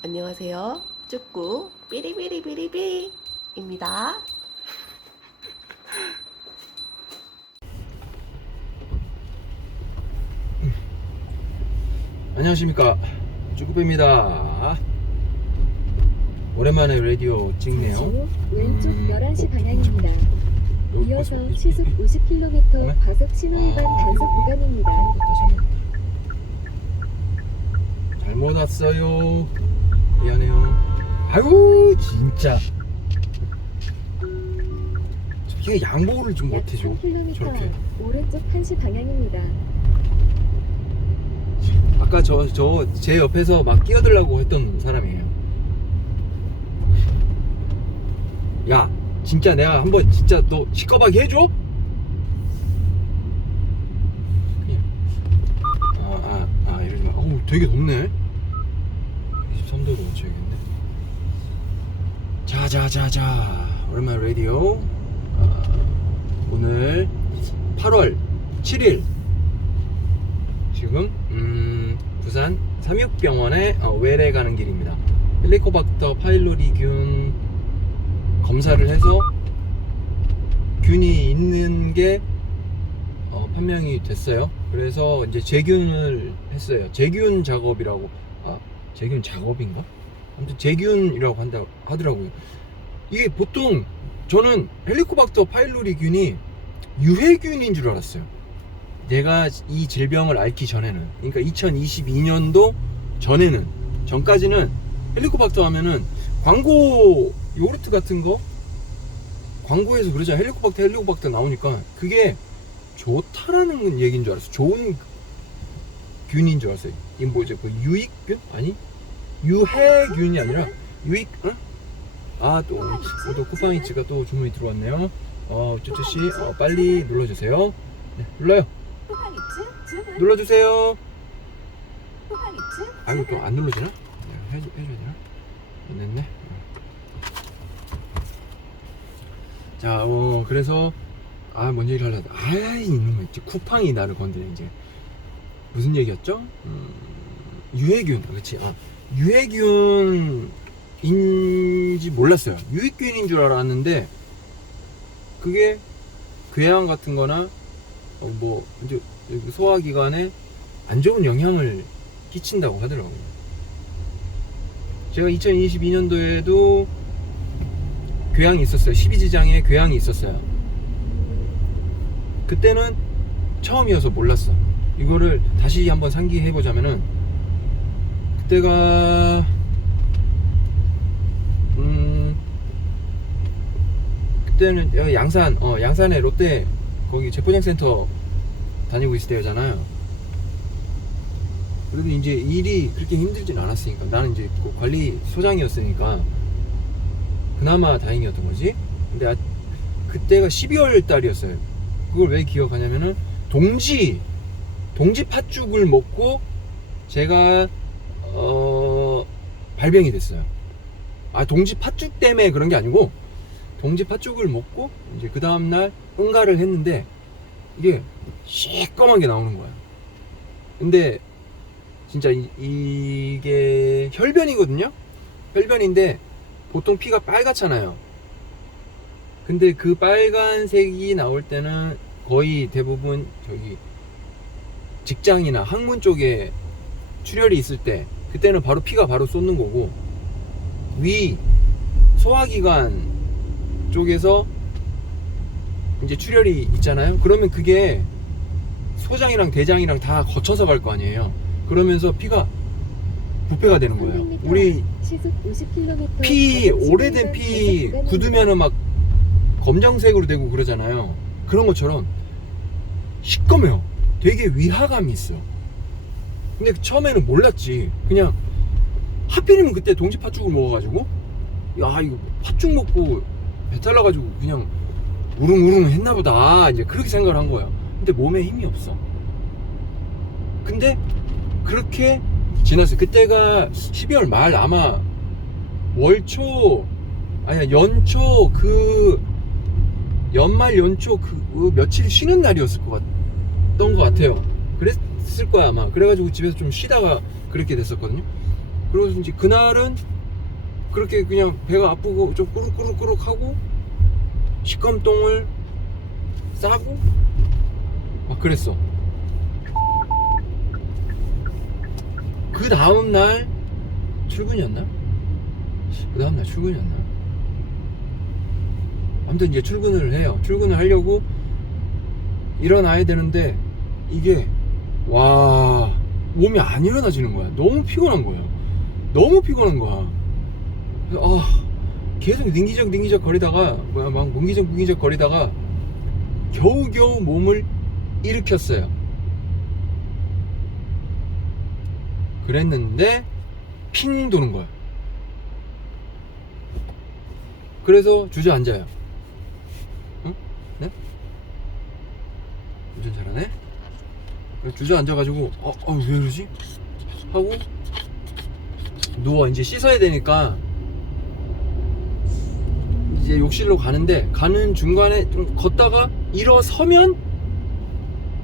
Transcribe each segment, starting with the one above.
안녕하세요. 쭈꾸 삐리삐리삐리삐리입니다. 안녕하십니까, 쭈꾸입니다. 오랜만에 라디오 찍네요. 잠시 후 왼쪽 11시 방향입니다. 여기 이어서 벌써 시속 50km 과속 신호위반 단속 구간입니다. 잘못 왔어요. 미안해요. 아유 진짜 저게 양보를 좀 약 못해줘. 3km 저렇게 오른쪽 1시 방향입니다. 아까 제 옆에서 막 끼어들라고 했던 사람이에요. 야 진짜 내가 한번 진짜 너 시꺼멓게 해줘? 이러지 마. 어우 되게 덥네. 23도로 맞춰야겠네. 자자자자 오랜만에 라디오. 오늘 8월 7일 지금 부산 삼육병원에 외래 가는 길입니다. 헬리코박터 파일로리균 검사를 해서 균이 있는 게 판명이 됐어요. 그래서 이제 재균을 했어요. 재균 작업이라고. 재균 작업인가? 아무튼 재균이라고 하더라고요. 이게 보통 저는 헬리코박터 파일로리균이 유해균인 줄 알았어요. 내가 이 질병을 앓기 전에는, 그러니까 2022년도 전까지는 헬리코박터 하면은 광고 요구르트 같은 거 광고에서 그러잖아요. 헬리코박터 나오니까 그게 좋다라는 얘기인 줄 알았어요. 좋은 균인 줄 알았어요. 이게 뭐죠? 그 유익균? 아니? 유해균이 아니라 유익? 응? 또 쿠팡이츠가 또 주문이 들어왔네요. 쭈쭈씨 빨리 눌러주세요. 네, 눌러요. 눌러주세요. 이거 또 안 눌러지나? 네, 해줘야 되나? 됐네. 자, 그래서 뭔 얘기를 하려다. 이놈의 쿠팡이 나를 건드네 이제. 무슨 얘기였죠? 유해균. 그렇지. 유해균인지 몰랐어요. 유익균인 줄 알았는데 그게 궤양 같은 거나 이제 소화기관에 안 좋은 영향을 끼친다고 하더라고요. 제가 2022년도에도 궤양이 있었어요. 12지장에 궤양이 있었어요. 그때는 처음이어서 몰랐어. 이거를 다시 한번 상기해보자면은 그때가 그때는 양산에 롯데 거기 재포장센터 다니고 있을 때잖아요. 그래도 이제 일이 그렇게 힘들진 않았으니까, 나는 이제 그 관리소장이었으니까 그나마 다행이었던 거지. 근데 그때가 12월 달이었어요. 그걸 왜 기억하냐면은 동지 팥죽을 먹고 제가 발병이 됐어요. 동지 팥죽 때문에 그런 게 아니고 동지 팥죽을 먹고 이제 그 다음날 응가를 했는데 이게 시꺼먼 게 나오는 거야. 근데 진짜 이게 혈변이거든요. 혈변인데 보통 피가 빨갛잖아요. 근데 그 빨간색이 나올 때는 거의 대부분 저기 직장이나 항문 쪽에 출혈이 있을 때, 그때는 바로 피가 바로 쏟는 거고, 위 소화기관 쪽에서 이제 출혈이 있잖아요. 그러면 그게 소장이랑 대장이랑 다 거쳐서 갈 거 아니에요. 그러면서 피가 부패가 되는 거예요. 우리 시속 50km 피, 오래된 피 굳으면은 막 검정색으로 되고 그러잖아요. 그런 것처럼 시꺼매요. 되게 위화감이 있어. 근데 처음에는 몰랐지. 그냥 하필이면 그때 동지 팥죽을 먹어가지고 이거 팥죽 먹고 배탈 나가지고 그냥 우릉우릉 했나보다, 이제 그렇게 생각을 한 거예요. 근데 몸에 힘이 없어. 근데 그렇게 지났어요. 그때가 12월 말, 아마 연초 연말 연초 며칠 쉬는 날이었을 것 같아요. 그랬을 거야 아마. 그래가지고 집에서 좀 쉬다가 그렇게 됐었거든요. 그래서 이제 그날은 그렇게 그냥 배가 아프고 좀 꾸룩꾸룩꾸룩 하고 식감똥을 싸고 막 그랬어. 그 다음날 출근이었나? 그 다음날 출근이었나? 아무튼 이제 출근을 해요. 출근을 하려고 일어나야 되는데 이게 와 몸이 안 일어나지는 거야. 너무 피곤한 거야. 너무 피곤한 거야. 그래서 계속 닝기적 거리다가 막 뭉기적 거리다가 겨우겨우 몸을 일으켰어요. 그랬는데 핑 도는 거야. 그래서 주저앉아요. 응? 네? 운전 잘하네? 주저앉아가지고 왜 이러지? 하고 누워 이제 씻어야 되니까 이제 욕실로 가는데 가는 중간에 좀 걷다가 일어서면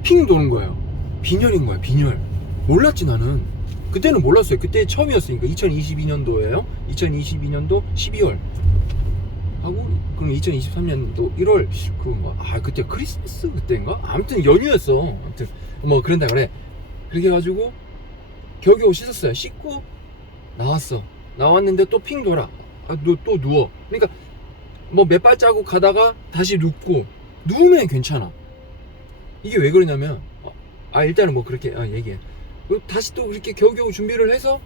핑 도는 거예요. 빈혈인 거야. 빈혈. 몰랐지 나는. 그때는 몰랐어요. 그때 처음이었으니까 2022년도예요. 2022년도 12월 하고 그럼 2023년도 1월 그때 크리스마스 그때인가? 아무튼 연휴였어. 아무튼 뭐 그런다 그래. 그렇게 해가지고 겨우겨우 씻었어요. 씻고 나왔어. 나왔는데 또 핑 돌아. 너 또 누워. 그러니까 뭐 몇 발자국 가다가 다시 눕고 누우면 괜찮아. 이게 왜 그러냐면 일단은 뭐 그렇게 얘기해. 다시 또 그렇게 겨우겨우 준비를 해서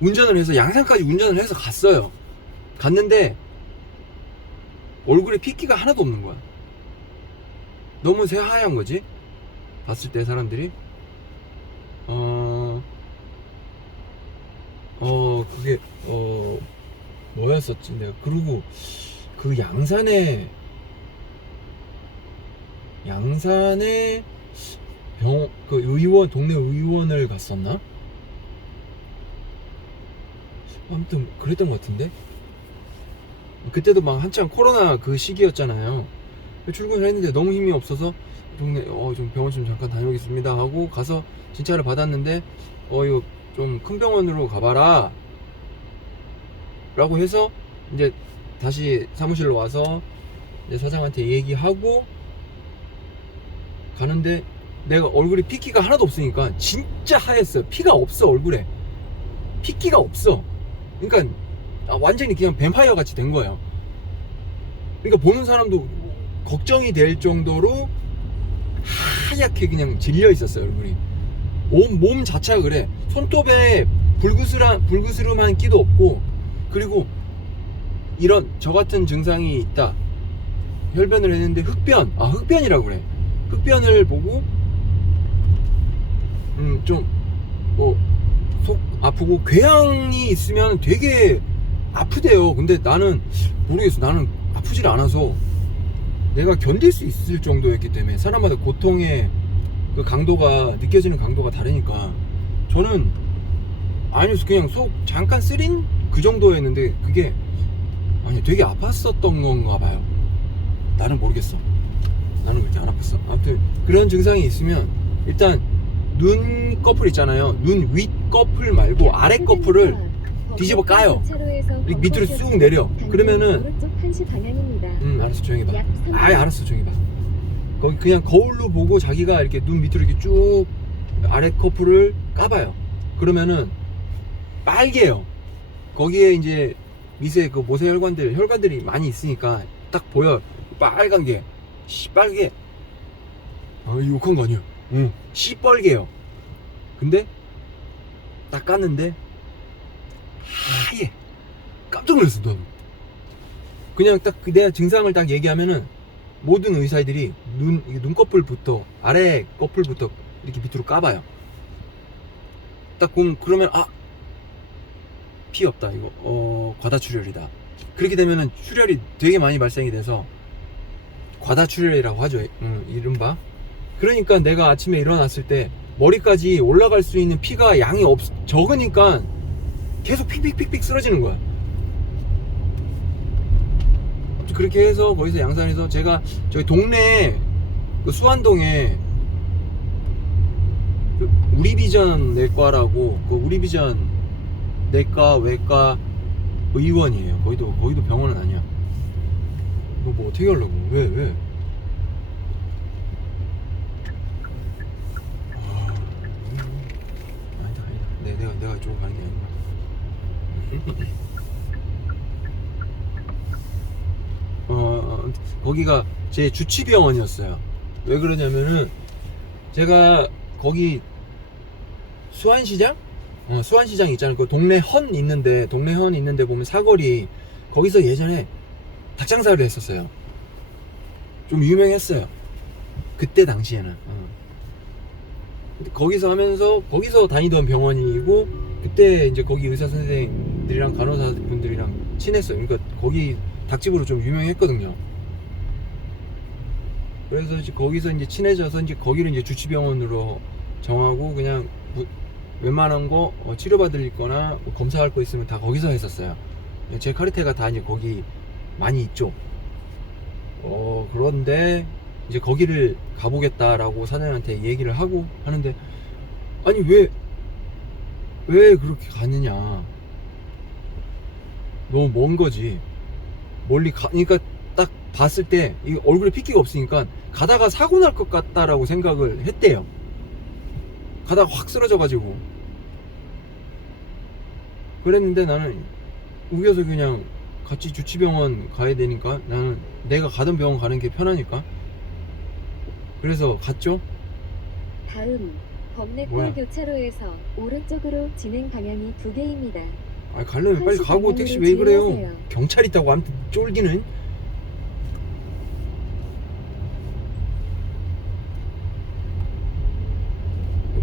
운전을 해서 양산까지 운전을 해서 갔어요. 갔는데 얼굴에 핏기가 하나도 없는 거야. 너무 새하얀 거지. 봤을 때 사람들이 그게 뭐였었지 내가. 그리고 그 양산에 동네 의원을 갔었나? 아무튼 그랬던 것 같은데. 그때도 막 한창 코로나 그 시기였잖아요. 출근을 했는데 너무 힘이 없어서 동네 좀 병원 좀 잠깐 다녀오겠습니다 하고 가서 진찰을 받았는데 이거 좀 큰 병원으로 가봐라 라고 해서 이제 다시 사무실로 와서 이제 사장한테 얘기하고 가는데 내가 얼굴에 핏기가 하나도 없으니까 진짜 하였어요. 피가 없어. 얼굴에 핏기가 없어. 그러니까 완전히 그냥 뱀파이어 같이 된 거예요. 그러니까 보는 사람도 걱정이 될 정도로 하얗게 그냥 질려 있었어요. 얼굴이 몸 자체가 그래. 손톱에 불그스름한 끼도 없고. 그리고 이런 저 같은 증상이 있다. 혈변을 했는데 흑변이라고 그래. 흑변을 보고 좀 뭐 속 아프고 궤양이 있으면 되게 아프대요. 근데 나는 모르겠어. 나는 아프질 않아서 내가 견딜 수 있을 정도였기 때문에. 사람마다 고통의 그 강도가 느껴지는 강도가 다르니까 저는 아니었어. 그냥 속 잠깐 쓰린 그 정도였는데 그게 되게 아팠었던 건가 봐요. 나는 모르겠어. 나는 그렇게 안 아팠어. 아무튼 그런 증상이 있으면 일단 눈 꺼풀 있잖아요. 눈 윗 꺼풀 말고 아래 꺼풀을 뒤집어 까요. 밑으로 쑥 내려. 그러면은 알았어 조용히 봐. 알았어 조용히 봐. 거기 그냥 거울로 보고 자기가 이렇게 눈 밑으로 이렇게 쭉 아래 커플을 까봐요. 그러면은 빨개요. 거기에 이제 미세 그 모세 혈관들이 많이 있으니까 딱 보여. 빨간 게 시뻘게. 욕한 거 아니야. 시뻘게요. 근데 딱 깠는데 하얘. 깜짝 놀랐어. 넌 그냥 딱 내가 증상을 딱 얘기하면은 모든 의사들이 눈꺼풀부터 아래 꺼풀부터 이렇게 밑으로 까봐요. 딱 보면 그러면 피 없다. 이거 과다출혈이다. 그렇게 되면은 출혈이 되게 많이 발생이 돼서 과다출혈이라고 하죠. 이른바. 그러니까 내가 아침에 일어났을 때 머리까지 올라갈 수 있는 피가 양이 적으니까 계속 픽픽픽픽 쓰러지는 거야. 그렇게 해서 거기서 양산해서 제가 저희 동네 그 수안동에 그 우리비전 내과라고, 그 우리비전 내과 외과 의원이에요. 거기도 병원은 아니야. 너 뭐 어떻게 하려고? 왜? 아니다. 내가 이쪽으로 가는 게 아니고. 거기가 제 주치병원이었어요. 왜 그러냐면은 제가 거기 수안시장? 수안시장 있잖아요. 그 동네 헌 있는데 보면 사거리, 거기서 예전에 닭장사를 했었어요. 좀 유명했어요. 그때 당시에는. 근데 거기서 하면서 거기서 다니던 병원이고, 그때 이제 거기 의사 선생님들이랑 간호사 분들이랑 친했어요. 그러니까 거기 닭집으로 좀 유명했거든요. 그래서 이제 거기서 이제 친해져서 이제 거기를 이제 주치병원으로 정하고, 그냥 웬만한 거 치료받을 거나 뭐 검사할 거 있으면 다 거기서 했었어요. 제 카르테가 다 이제 거기 많이 있죠. 그런데 이제 거기를 가보겠다라고 사장님한테 얘기를 하고 하는데, 아니 왜 그렇게 가느냐, 너무 먼 거지. 멀리 가니까 딱 봤을 때 이 얼굴에 핏기가 없으니까 가다가 사고 날 것 같다라고 생각을 했대요. 가다가 확 쓰러져 가지고. 그랬는데 나는 우겨서 그냥 같이 주치병원 가야 되니까, 나는 내가 가던 병원 가는 게 편하니까 그래서 갔죠. 다음 범내골 교차로에서 오른쪽으로 진행 방향이 2개입니다. 아, 가려면 빨리 한시 가고. 방향으로 택시 왜 그래요? 진행하세요. 경찰 있다고 아무튼 쫄기는.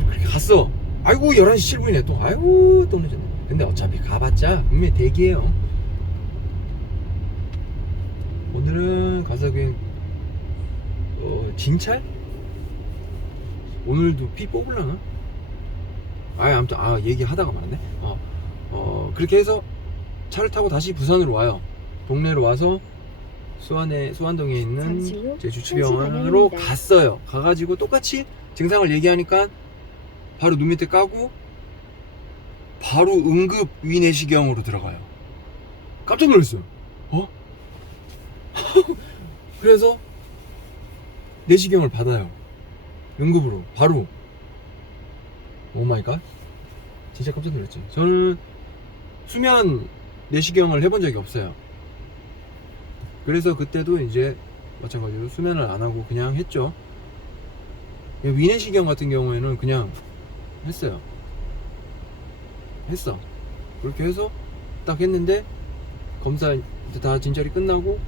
그렇게 갔어. 아이고 11시 7분이네 또. 아이고 또 늦었네. 근데 어차피 가봤자 분명히 대기예요. 오늘은 가서 그냥 진찰? 오늘도 피 뽑으려나? 아무튼 얘기하다가 말았네. 그렇게 해서 차를 타고 다시 부산으로 와요. 동네로 와서 수안동에 있는 잠시 후 제 한시 주치병원으로 방향입니다. 갔어요. 가가지고 똑같이 증상을 얘기하니까 바로 눈 밑에 까고 바로 응급 위내시경으로 들어가요. 깜짝 놀랐어요. 그래서 내시경을 받아요. 응급으로 바로. 오 마이 갓. 진짜 깜짝 놀랐죠. 저는 수면 내시경을 해본 적이 없어요. 그래서 그때도 이제 마찬가지로 수면을 안 하고 그냥 했죠. 위내시경 같은 경우에는 그냥 했어. 그렇게 해서 딱 했는데, 검사 이제 다 진찰이 끝나고,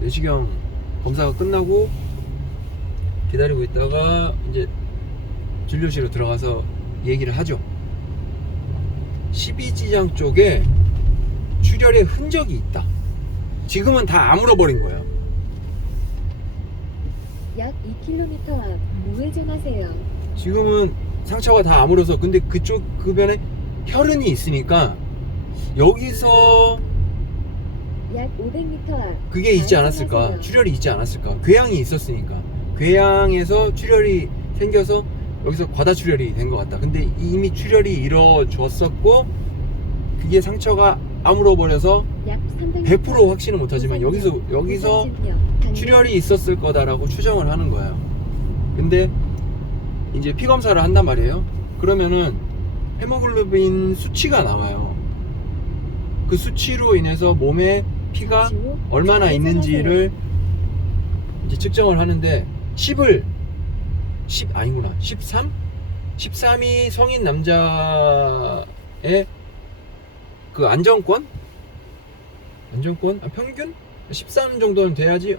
내시경 검사가 끝나고 기다리고 있다가 이제 진료실로 들어가서 얘기를 하죠. 12지장 쪽에 출혈의 흔적이 있다. 지금은 다 아물어버린 거예요. 약 2km 앞 우회전하세요. 지금은 상처가 다 아물어서, 근데 그쪽 급변에 혈흔이 있으니까 여기서 약 500m 앞 그게 있지 않았을까, 좌회전하세요. 출혈이 있지 않았을까. 궤양이 있었으니까 궤양에서 출혈이 생겨서 여기서 과다 출혈이 된 것 같다. 근데 이미 출혈이 이루어졌었고, 그게 상처가 아물어버려서 약 300m 100% 확신은 못하지만 여기서 출혈이 있었을 거다라고 추정을 하는 거예요. 근데 이제 피 검사를 한단 말이에요. 그러면은 헤모글로빈 수치가 나와요. 그 수치로 인해서 몸에 피가 얼마나 있는지를 이제 측정을 하는데, 13이 성인 남자의 그 안정권? 평균? 13 정도는 돼야지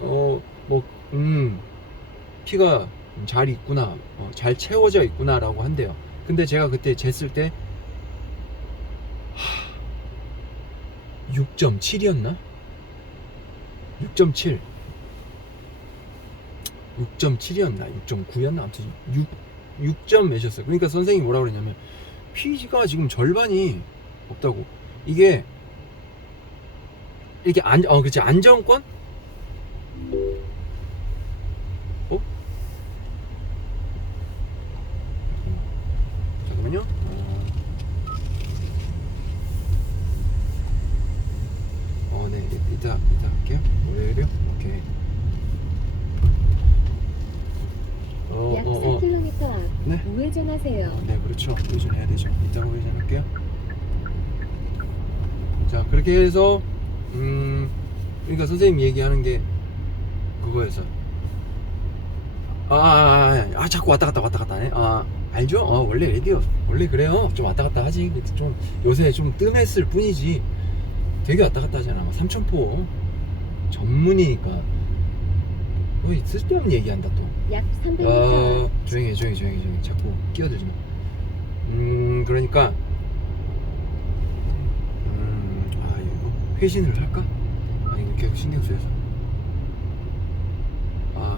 피가 잘 있구나, 잘 채워져 있구나 라고 한대요. 근데 제가 그때 쟀을 때 6.7이었나? 6.7이었나? 6.9였나? 아무튼 6점 몇이었어요. 그러니까 선생님이 뭐라 그랬냐면, 피가 지금 절반이 없다고. 이게 이렇게 그치, 안정권? 오케이. 약 4km 앞 네? 우회전하세요. 네, 그렇죠. 우회전해야 되죠. 이따가 우회전할게요. 자, 그렇게 해서 그러니까 선생님 얘기하는 게 그거에서 자꾸 왔다 갔다 하네. 알죠? 원래 라디오 원래 그래요. 좀 왔다 갔다 하지. 좀 요새 좀 뜸했을 뿐이지. 되게 왔다 갔다 하잖아. 삼천포 전문이니까. 쓸데없는 얘기한다 또. 약 300m 조용히 자꾸 끼어들지 마. 그러니까 이거 회신을 할까? 아니 이거 계속 신경 쓰여서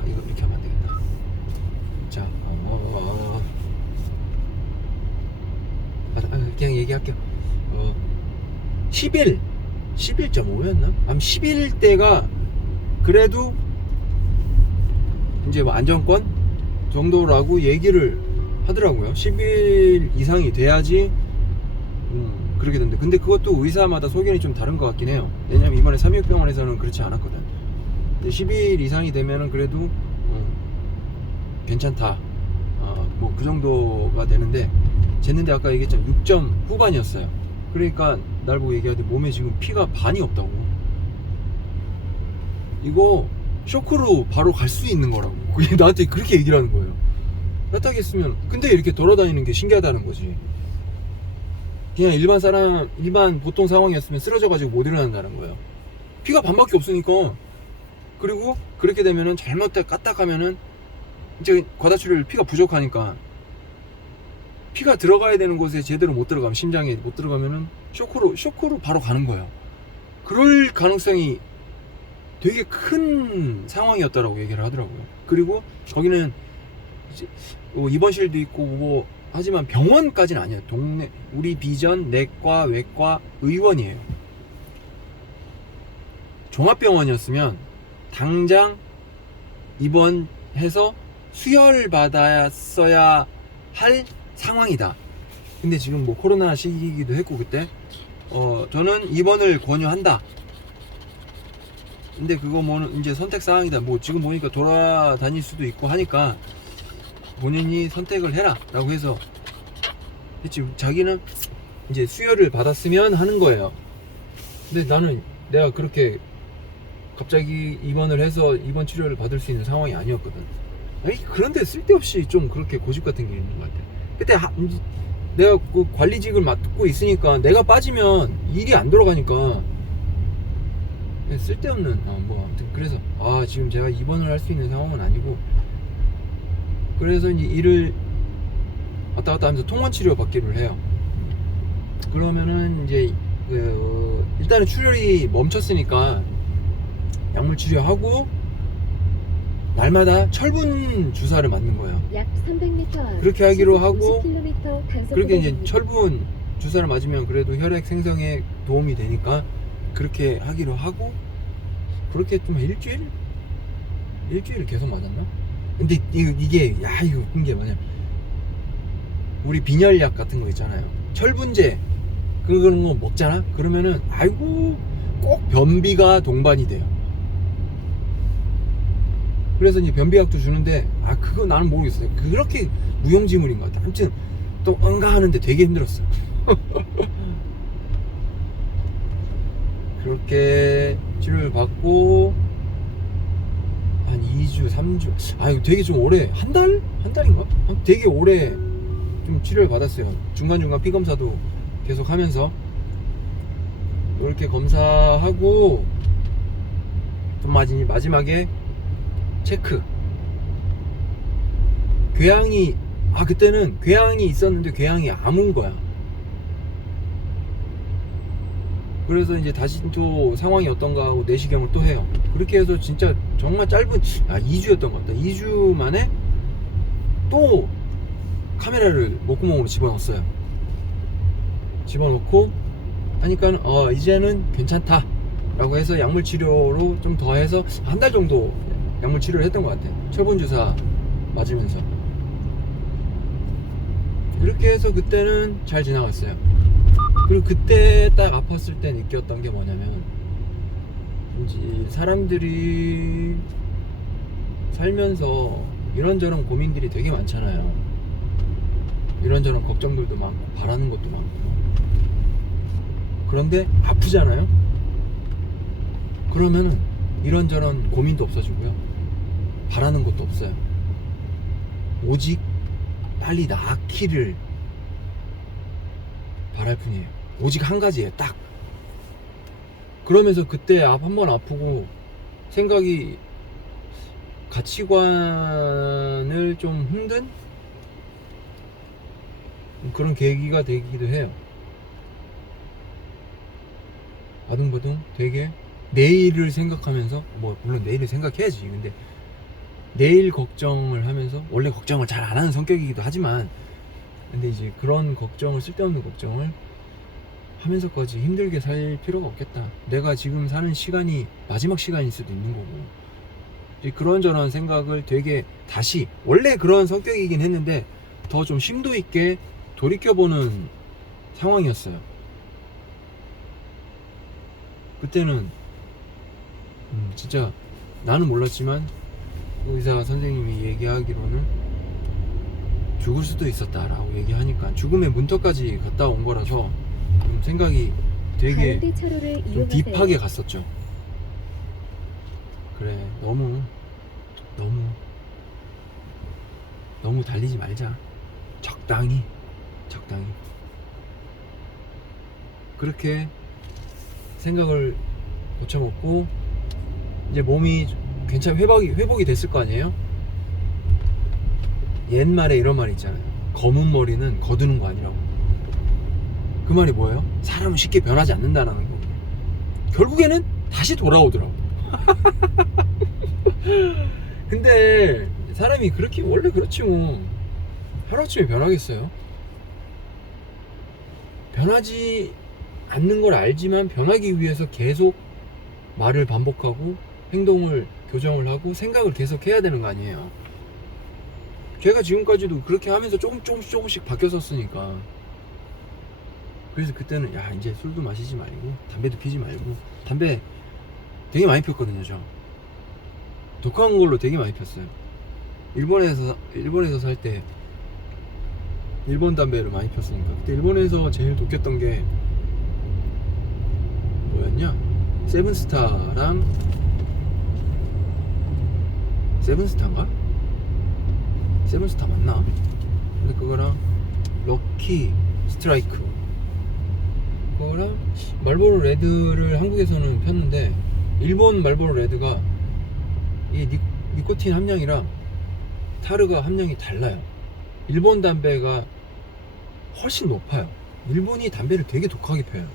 이거 이렇게 하면 안 되겠다. 자 그냥 얘기할게요. 11.5였나? 11대가 그래도 이제 뭐 안정권 정도라고 얘기를 하더라고요. 10일 이상이 돼야지 그렇게 된대. 근데 그것도 의사마다 소견이 좀 다른 것 같긴 해요. 왜냐면 이번에 삼육병원에서는 그렇지 않았거든. 근데 10일 이상이 되면은 그래도 괜찮다. 뭐 그 정도가 되는데 쟀는데 아까 얘기했잖아. 6점 후반이었어요. 그러니까 날 보고 얘기하는데 몸에 지금 피가 반이 없다고. 이거 쇼크로 바로 갈 수 있는 거라고. 그게 나한테 그렇게 얘기를 하는 거예요. 나타겠으면 근데 이렇게 돌아다니는 게 신기하다는 거지. 그냥 일반 보통 상황이었으면 쓰러져가지고 못 일어난다는 거예요. 피가 반밖에 없으니까. 그리고 그렇게 되면은 잘못 까딱하면은 이제 과다출혈 피가 부족하니까 피가 들어가야 되는 곳에 제대로 못 들어가면, 심장에 못 들어가면은 쇼크로 바로 가는 거예요. 그럴 가능성이 되게 큰 상황이었다라고 얘기를 하더라고요. 그리고 거기는 이제 입원실도 있고 뭐 하지만 병원까지는 아니에요. 동네 우리 비전 내과 외과 의원이에요. 종합병원이었으면 당장 입원해서 수혈 받았어야 할 상황이다. 근데 지금 뭐 코로나 시기이기도 했고 그때 저는 입원을 권유한다. 근데 그거 뭐 이제 선택 사항이다. 뭐 지금 보니까 돌아다닐 수도 있고 하니까 본인이 선택을 해라 라고 해서 했지. 자기는 이제 수혈을 받았으면 하는 거예요. 근데 나는 내가 그렇게 갑자기 입원을 해서 입원 치료를 받을 수 있는 상황이 아니었거든. 그런데 쓸데없이 좀 그렇게 고집 같은 게 있는 것 같아. 그때 내가 그 관리직을 맡고 있으니까 내가 빠지면 일이 안 돌아가니까 쓸데없는 뭐 아무튼 그래서 지금 제가 입원을 할 수 있는 상황은 아니고, 그래서 이제 일을 왔다 갔다 하면서 통원 치료 받기를 해요. 그러면은 이제 일단은 출혈이 멈췄으니까 약물 치료하고 날마다 철분 주사를 맞는 거예요. 약 300m 앞 그렇게 하기로 하고 50km 단속 그렇게 이제 구간입니다. 철분 주사를 맞으면 그래도 혈액 생성에 도움이 되니까 그렇게 하기로 하고, 그렇게 좀 일주일 계속 맞았나? 근데 이게 이거 웃긴 게 뭐냐, 우리 빈혈약 같은 거 있잖아요. 철분제 그런 거 먹잖아. 그러면은 꼭 변비가 동반이 돼요. 그래서 이제 변비약도 주는데 그거 나는 모르겠어요. 그렇게 무용지물인 것 같아. 아무튼 또 응가하는데 되게 힘들었어. 그렇게 치료를 받고 한 2주 3주 이거 되게 좀 오래, 한 달인가? 되게 오래 좀 치료를 받았어요. 중간중간 피검사도 계속 하면서 이렇게 검사하고 좀 마지막에 체크. 궤양이 그때는 궤양이 있었는데 궤양이 아문 거야. 그래서 이제 다시 또 상황이 어떤가 하고 내시경을 또 해요. 그렇게 해서 진짜 정말 짧은 2주였던 것 같다. 2주 만에 또 카메라를 목구멍으로 집어넣었어요. 집어넣고 하니까 이제는 괜찮다 라고 해서 약물 치료로 좀 더 해서 한 달 정도 약물 치료를 했던 것 같아요. 철분 주사 맞으면서. 이렇게 해서 그때는 잘 지나갔어요. 그리고 그때 딱 아팠을 때 느꼈던 게 뭐냐면 이제 사람들이 살면서 이런저런 고민들이 되게 많잖아요. 이런저런 걱정들도 많고 바라는 것도 많고. 그런데 아프잖아요. 그러면은 이런저런 고민도 없어지고요, 바라는 것도 없어요. 오직 빨리 낫기를 바랄 뿐이에요. 오직 한 가지예요, 딱. 그러면서 그때 한번 아프고 생각이, 가치관을 좀 흔든 그런 계기가 되기도 해요. 아둥바둥 되게 내일을 생각하면서, 뭐 물론 내일을 생각해야지, 근데 내일 걱정을 하면서, 원래 걱정을 잘 안 하는 성격이기도 하지만, 근데 이제 그런 걱정을, 쓸데없는 걱정을 하면서까지 힘들게 살 필요가 없겠다. 내가 지금 사는 시간이 마지막 시간일 수도 있는 거고. 이제 그런저런 생각을 되게 다시, 원래 그런 성격이긴 했는데 더 좀 심도 있게 돌이켜보는 상황이었어요. 그때는 진짜 나는 몰랐지만 의사 선생님이 얘기하기로는 죽을 수도 있었다라고 얘기하니까 죽음의 문턱까지 갔다 온 거라서 좀 생각이 되게 가운데 차로를 좀 이용하세요. 딥하게 갔었죠. 그래, 너무 달리지 말자. 적당히 그렇게 생각을 고쳐먹고 이제 몸이 회복이 됐을 거 아니에요. 옛말에 이런 말이 있잖아요. 검은 머리는 거두는 거 아니라고. 그 말이 뭐예요? 사람은 쉽게 변하지 않는다라는 거거든요. 결국에는 다시 돌아오더라고. 근데 사람이 그렇게 원래 그렇지 뭐. 하루아침에 변하겠어요? 변하지 않는 걸 알지만 변하기 위해서 계속 말을 반복하고 행동을 교정을 하고 생각을 계속 해야 되는 거 아니에요. 제가 지금까지도 그렇게 하면서 조금씩 바뀌었었으니까. 그래서 그때는 야, 이제 술도 마시지 말고 담배도 피지 말고. 담배 되게 많이 폈거든요, 저. 독한 걸로 되게 많이 폈어요. 일본에서 살 때 일본 담배를 많이 폈으니까. 그때 일본에서 제일 독했던 게 뭐였냐? 세븐스타인가? 세븐스타 맞나? 근데 그거랑 럭키 스트라이크, 그거랑 말보로 레드를 한국에서는 폈는데, 일본 말보로 레드가 이 니코틴 함량이랑 타르가 함량이 달라요. 일본 담배가 훨씬 높아요. 일본이 담배를 되게 독하게 펴요.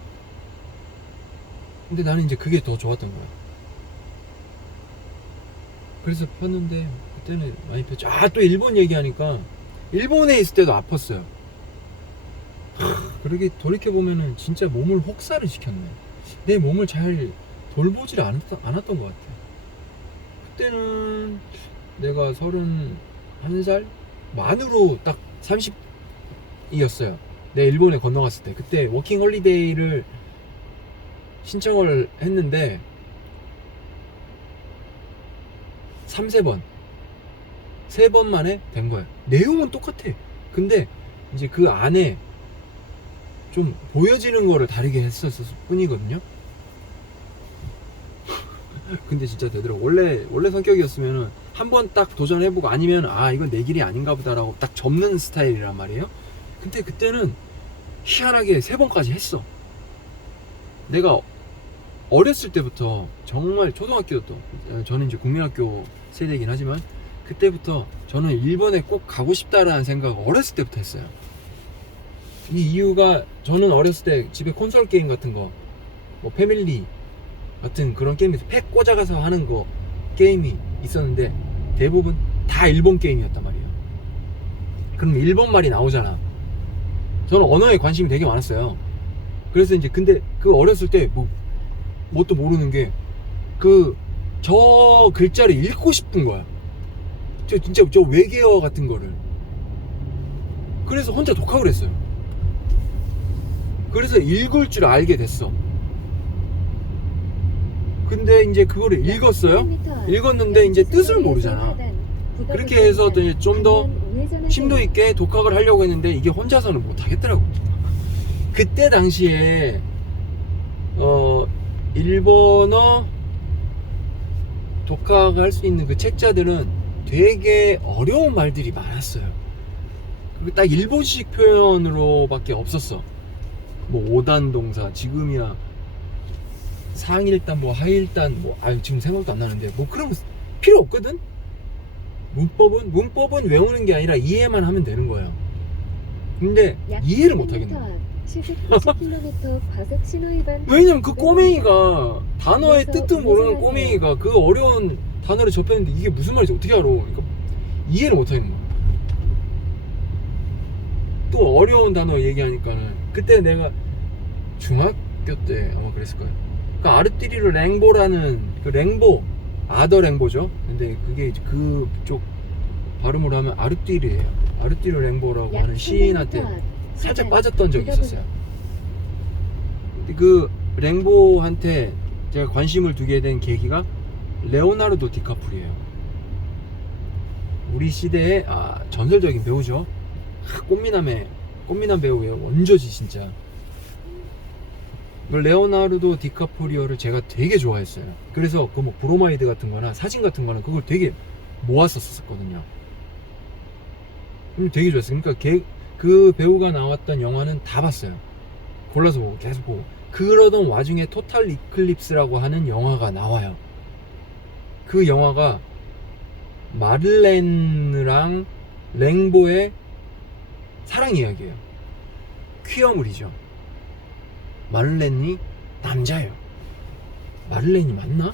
근데 나는 이제 그게 더 좋았던 거야. 그래서 폈는데 그때는 많이 폈죠. 또 일본 얘기하니까 일본에 있을 때도 아팠어요. 그러게 돌이켜보면은 진짜 몸을 혹사를 시켰네. 내 몸을 잘 돌보질 않았던 것 같아. 그때는 내가 31살 만으로 딱 30이었어요. 내가 일본에 건너갔을 때. 그때 워킹 홀리데이를 신청을 했는데 3-4번 3번 만에 된 거예요. 내용은 똑같아. 근데 이제 그 안에 좀 보여지는 거를 다르게 했었을 뿐이거든요. 근데 진짜 되더라고. 원래 성격이었으면은 한번 딱 도전해보고 아니면 이건 내 길이 아닌가 보다라고 딱 접는 스타일이란 말이에요. 근데 그때는 희한하게 3번까지 했어. 내가 어렸을 때부터, 정말 초등학교도, 저는 이제 국민학교 세대이긴 하지만 그때부터 저는 일본에 꼭 가고 싶다라는 생각을 어렸을 때부터 했어요. 이 이유가, 저는 어렸을 때 집에 콘솔 게임 같은 거, 뭐 패밀리 같은 그런 게임에서 팩 꽂아가서 하는 거 게임이 있었는데 대부분 다 일본 게임이었단 말이에요. 그럼 일본 말이 나오잖아. 저는 언어에 관심이 되게 많았어요. 그래서 이제 근데 그 어렸을 때 뭣도 모르는 게 저 글자를 읽고 싶은 거야. 진짜 저 외계어 같은 거를. 그래서 혼자 독학을 했어요. 그래서 읽을 줄 알게 됐어. 근데 이제 그거를 읽었어요. 읽었는데 이제 뜻을 모르잖아. 그렇게 해서 좀 더 심도 있게 독학을 하려고 했는데 이게 혼자서는 못 하겠더라고. 그때 당시에 일본어 독학을 할 수 있는 그 책자들은 되게 어려운 말들이 많았어요. 그게 딱 일본식 표현으로밖에 없었어. 뭐 5단 동사, 지금이야 상일단, 뭐 하일단, 뭐 지금 생각도 안 나는데 뭐 그런 거 필요 없거든. 문법은 외우는 게 아니라 이해만 하면 되는 거예요. 근데 이해를 못 하겠네. 시속 90km 과속 신호 위반. 왜냐면 그 꼬맹이가 단어의 뜻도 모르는 꼬맹이가 그 어려운 단어를 접했는데 이게 무슨 말인지 어떻게 알아? 그러니까 이해를 못 하겠는 거야. 또 어려운 단어 얘기하니까는 그때 내가 중학교 때 아마 그랬을 거예요. 그러니까 아르띠리르 랭보라는 그 랭보 아더 랭보죠. 근데 그게 이제 그쪽 발음으로 하면 아르띠리예요. 아르띠르 랭보라고 하는 시인한테 살짝 빠졌던 적이 있었어요. 그 랭보한테 제가 관심을 두게 된 계기가 레오나르도 디카프리오예요. 우리 시대의 전설적인 배우죠. 꽃미남 배우예요. 원조지 진짜. 레오나르도 디카프리오를 제가 되게 좋아했어요. 그래서 그 뭐 브로마이드 같은 거나 사진 같은 거나 그걸 되게 모았었거든요. 되게 좋아했어요. 그러니까 그 배우가 나왔던 영화는 다 봤어요. 골라서 보고 계속 보고. 그러던 와중에 토탈 이클립스라고 하는 영화가 나와요. 그 영화가 마를렌느랑 랭보의 사랑 이야기예요. 퀴어물이죠. 마를렌이 남자예요. 마를렌이 맞나?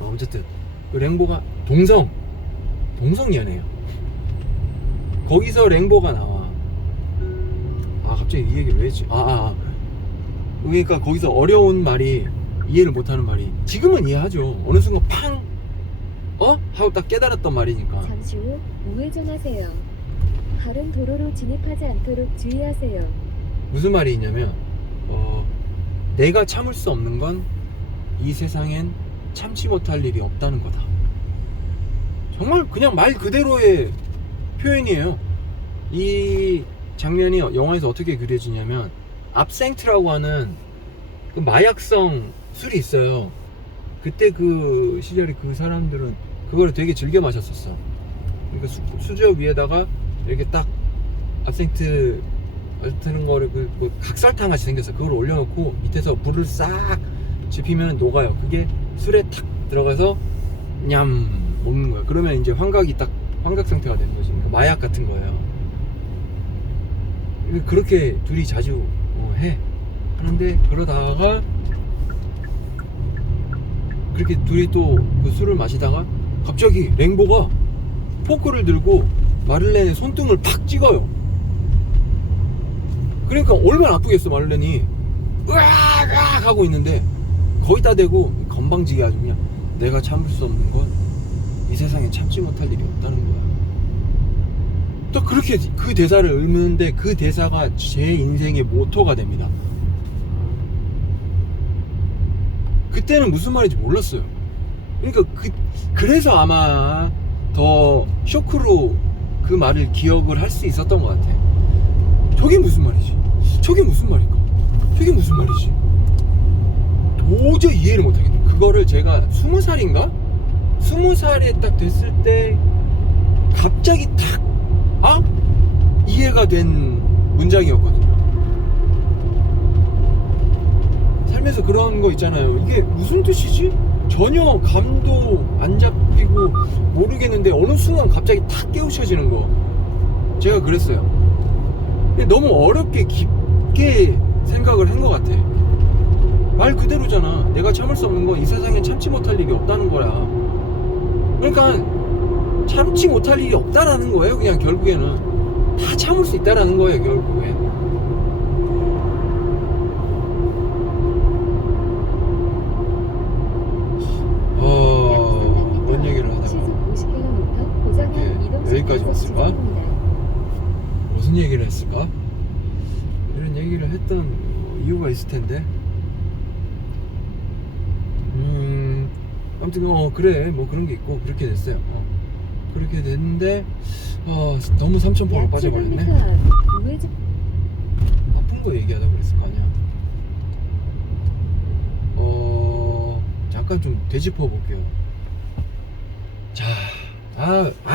어쨌든 그 랭보가 동성 연애예요. 거기서 랭보가 나와. 갑자기 이 얘기를 왜 했지? 그러니까 거기서 어려운 말이, 이해를 못하는 말이 지금은 이해하죠. 어느 순간 팡 하고 딱 깨달았던 말이니까. 잠시 후 우회전하세요. 다른 도로로 진입하지 않도록 주의하세요. 무슨 말이 있냐면 내가 참을 수 없는 건 이 세상엔 참지 못할 일이 없다는 거다. 정말 그냥 말 그대로의 표현이에요. 이 장면이 영화에서 어떻게 그려지냐면 압생트라고 하는 그 마약성 술이 있어요. 그때 그 시절에 그 사람들은 그걸 되게 즐겨 마셨었어. 그러니까 수저 위에다가 이렇게 딱 압생트 같은 거를 뭐 각설탕 같이 생겼어. 그걸 올려놓고 밑에서 불을 싹 지피면 녹아요. 그게 술에 탁 들어가서 냠 먹는 거야. 그러면 이제 환각 상태가 되는 거지. 그러니까 마약 같은 거예요. 그렇게 둘이 자주 하는데 그러다가 그렇게 둘이 또 그 술을 마시다가 갑자기 랭보가 포크를 들고 마를렌의 손등을 팍 찍어요. 그러니까 얼마나 아프겠어. 마를렌이 으악 하고 있는데 거기다 대고 건방지게 아주 그냥 내가 참을 수 없는 건 이 세상에 참지 못할 일이 없다는 거야. 또 그렇게 그 대사를 읽는데 그 대사가 제 인생의 모토가 됩니다. 그때는 무슨 말인지 몰랐어요. 그러니까 그래서 아마 더 쇼크로 그 말을 기억을 할 수 있었던 것 같아. 저게 무슨 말이지? 저게 무슨 말일까? 저게 무슨 말이지? 도저히 이해를 못하겠네. 그거를 제가 20살인가? 20살에 딱 됐을 때 갑자기 탁 이해가 된 문장이었거든요. 살면서 그런 거 있잖아요. 이게 무슨 뜻이지? 전혀 감도 안 잡히고 모르겠는데 어느 순간 갑자기 탁 깨우쳐지는 거. 제가 그랬어요. 근데 너무 어렵게 깊게 생각을 한 것 같아. 말 그대로잖아. 내가 참을 수 없는 건 이 세상엔 참지 못할 일이 없다는 거야. 그러니까 참지 못할 일이 없다라는 거예요. 그냥 결국에는 다 참을 수 있다라는 거예요. 결국에. 뭔 얘기를 하다가 여기까지 왔을까? 무슨 얘기를 했을까? 이런 얘기를 했던 이유가 있을 텐데. 아무튼 그래 뭐 그런 게 있고 그렇게 됐어요. 그렇게 됐는데 너무 삼천포로 약 빠져버렸네. 700m 앞 우회전. 나쁜 거 얘기하다 그랬을 거 아니야. 잠깐 좀 되짚어 볼게요. 자,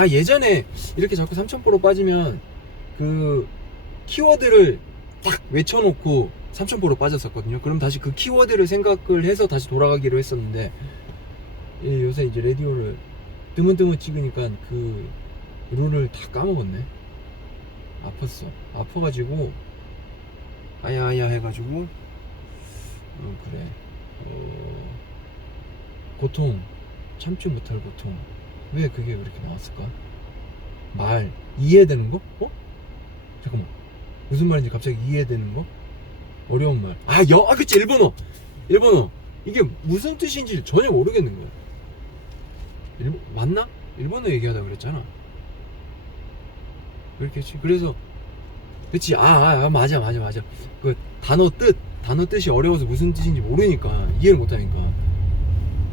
예전에 이렇게 자꾸 삼천포로 빠지면 그 키워드를 딱 외쳐놓고 삼천포로 빠졌었거든요. 그럼 다시 그 키워드를 생각을 해서 다시 돌아가기로 했었는데 요새 이제 라디오를 뜨문뜨문 찍으니까 그 룰을 다 까먹었네. 아팠어. 아파가지고 아야아야 해가지고 그래 고통, 참지 못할 고통. 왜 그게 그렇게 나왔을까? 말 이해되는 거? 잠깐만, 무슨 말인지 갑자기 이해되는 거? 어려운 말. 그치, 일본어. 이게 무슨 뜻인지 전혀 모르겠는 거야. 맞나? 일본어 얘기하다 그랬잖아. 그렇겠지. 그래서 그치. 맞아. 그 단어 뜻이 어려워서 무슨 뜻인지 모르니까 이해를 못하니까.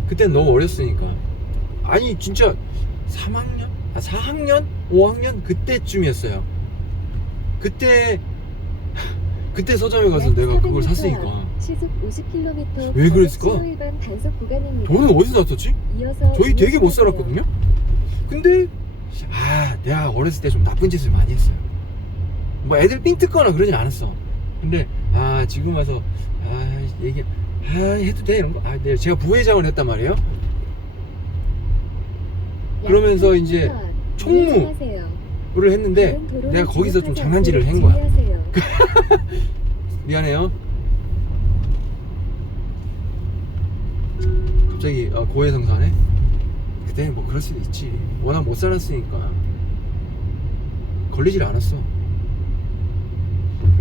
그땐 너무 어렸으니까. 아니 진짜 3학년? 4학년? 5학년? 그때쯤이었어요. 그때 서점에 가서 내가 그걸 샀으니까. 시속 50km. 왜 그랬을까? 신호위반 단속 구간입니다. 돈은 어디서 났었지? 이어서 저희 되게 못 우회전하세요. 살았거든요. 근데 내가 어렸을 때 좀 나쁜 짓을 많이 했어요. 뭐 애들 삥 뜯거나 그러진 않았어. 근데 지금 와서 얘기 해도 돼 이런 거. 네, 제가 부회장을 했단 말이에요. 그러면서 이제 총무를 했는데 내가 거기서 좀 장난질을 한 거야. 미안해요. 갑자기 고해성사네. 그때 뭐 그럴 수도 있지. 워낙 못 살았으니까 걸리질 않았어.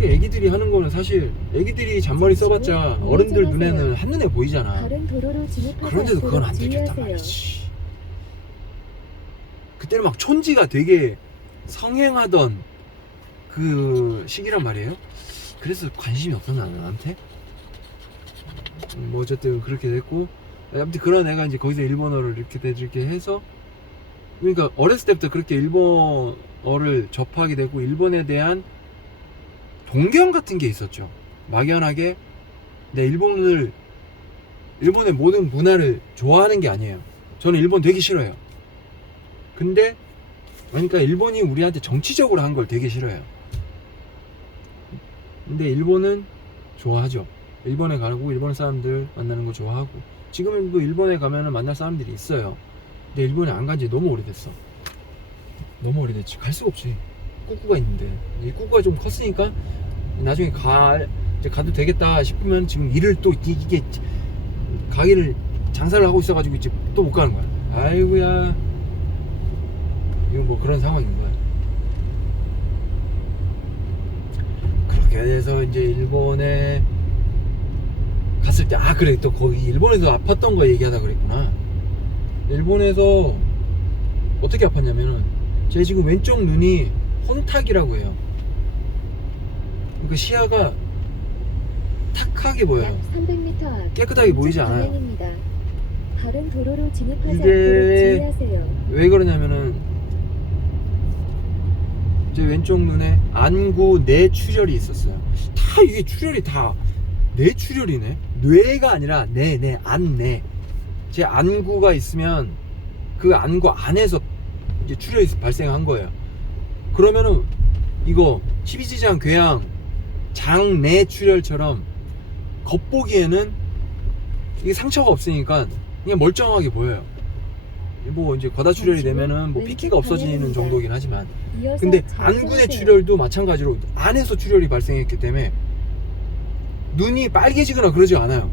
애기들이 하는 거는 사실 애기들이 잔머리 써봤자 어른들 눈에는 한눈에 보이잖아. 그런데도 그건 안 들켰단 말이지. 그때는 막 촌지가 되게 성행하던 그 시기란 말이에요. 그래서 관심이 없었나 나한테. 뭐 어쨌든 그렇게 됐고, 아무튼 그런 애가 이제 거기서 일본어를 이렇게 해서, 그러니까 어렸을 때부터 그렇게 일본어를 접하게 되고 일본에 대한 동경 같은 게 있었죠. 막연하게 일본의 모든 문화를 좋아하는 게 아니에요. 저는 일본 되게 싫어요. 근데 그러니까 일본이 우리한테 정치적으로 한 걸 되게 싫어해요. 근데 일본은 좋아하죠. 일본에 가고 일본 사람들 만나는 거 좋아하고, 지금은 뭐 일본에 가면은 만날 사람들이 있어요. 근데 일본에 안 간 지 너무 오래됐어. 너무 오래됐지. 갈 수가 없지. 꾸꾸가 있는데, 이 꾸꾸가 좀 컸으니까 나중에 이제 가도 되겠다 싶으면 지금 일을 또 이게 가게를 장사를 하고 있어가지고 이제 또 못 가는 거야. 아이고야, 이거 뭐 그런 상황인 거야. 그렇게 돼서 이제 일본에 갔을 때 그래, 또 거기 일본에서 아팠던 거 얘기하다 그랬구나. 일본에서 어떻게 아팠냐면은 제 지금 왼쪽 눈이 혼탁이라고 해요. 그러니까 시야가 탁하게 보여요. 300m 앞 깨끗하게 보이지 않아요. 방향입니다. 다른 도로로 진입하지 이게 않도록 주의하세요. 왜 그러냐면은 제 왼쪽 눈에 안구 뇌출혈이 있었어요. 다 이게 출혈이 다 뇌출혈이네. 뇌가 아니라 안내. 제 안구가 있으면 그 안구 안에서 이제 출혈이 발생한 거예요. 그러면은 이거 십이지장 궤양 장내 출혈처럼 겉보기에는 이게 상처가 없으니까 그냥 멀쩡하게 보여요. 뭐 이제 과다 출혈이 되면은 뭐 피키가 없어지는 정도긴 하지만, 근데 안구의 출혈도 마찬가지로 안에서 출혈이 발생했기 때문에 눈이 빨개지거나 그러지 않아요.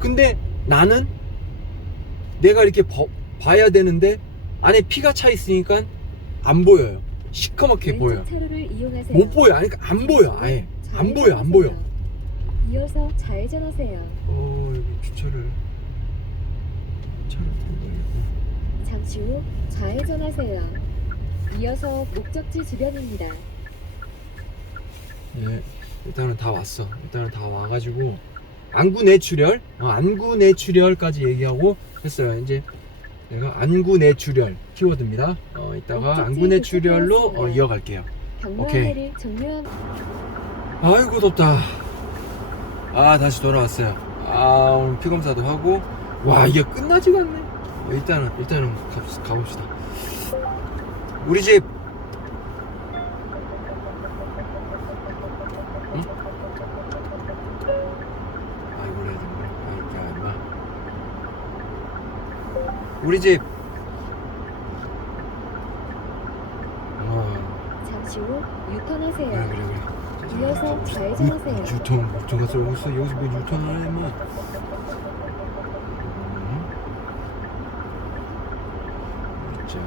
근데 나는 내가 이렇게 봐야 되는데 안에 피가 차 있으니까 안 보여요. 시커멓게 보여요. 못 보여. 아니, 그러니까 안 보여. 아예 안 보여. 이어서 좌회전하세요. 여기 주차를 잠시 후 좌회전하세요. 이어서 목적지 주변입니다. 예, 일단은 다 왔어. 일단은 다 와가지고 안구 뇌출혈, 안구 뇌출혈까지 얘기하고 했어요. 이제 내가 안구 뇌출혈 키워드입니다. 이따가 안구 뇌출혈로 이어갈게요. 오케이. 경로안내를 종료함. 아이고 덥다. 다시 돌아왔어요. 오늘 피검사도 하고. 와, 이게 끝나지가 않네. 일단은 가봅시다. 우리 집 우리 집 잠시 후 유턴하세요. 그래. 이어서 좌회전하세요. 유턴 갔어. 여기서 뭐 유턴을 해 뭐. 자.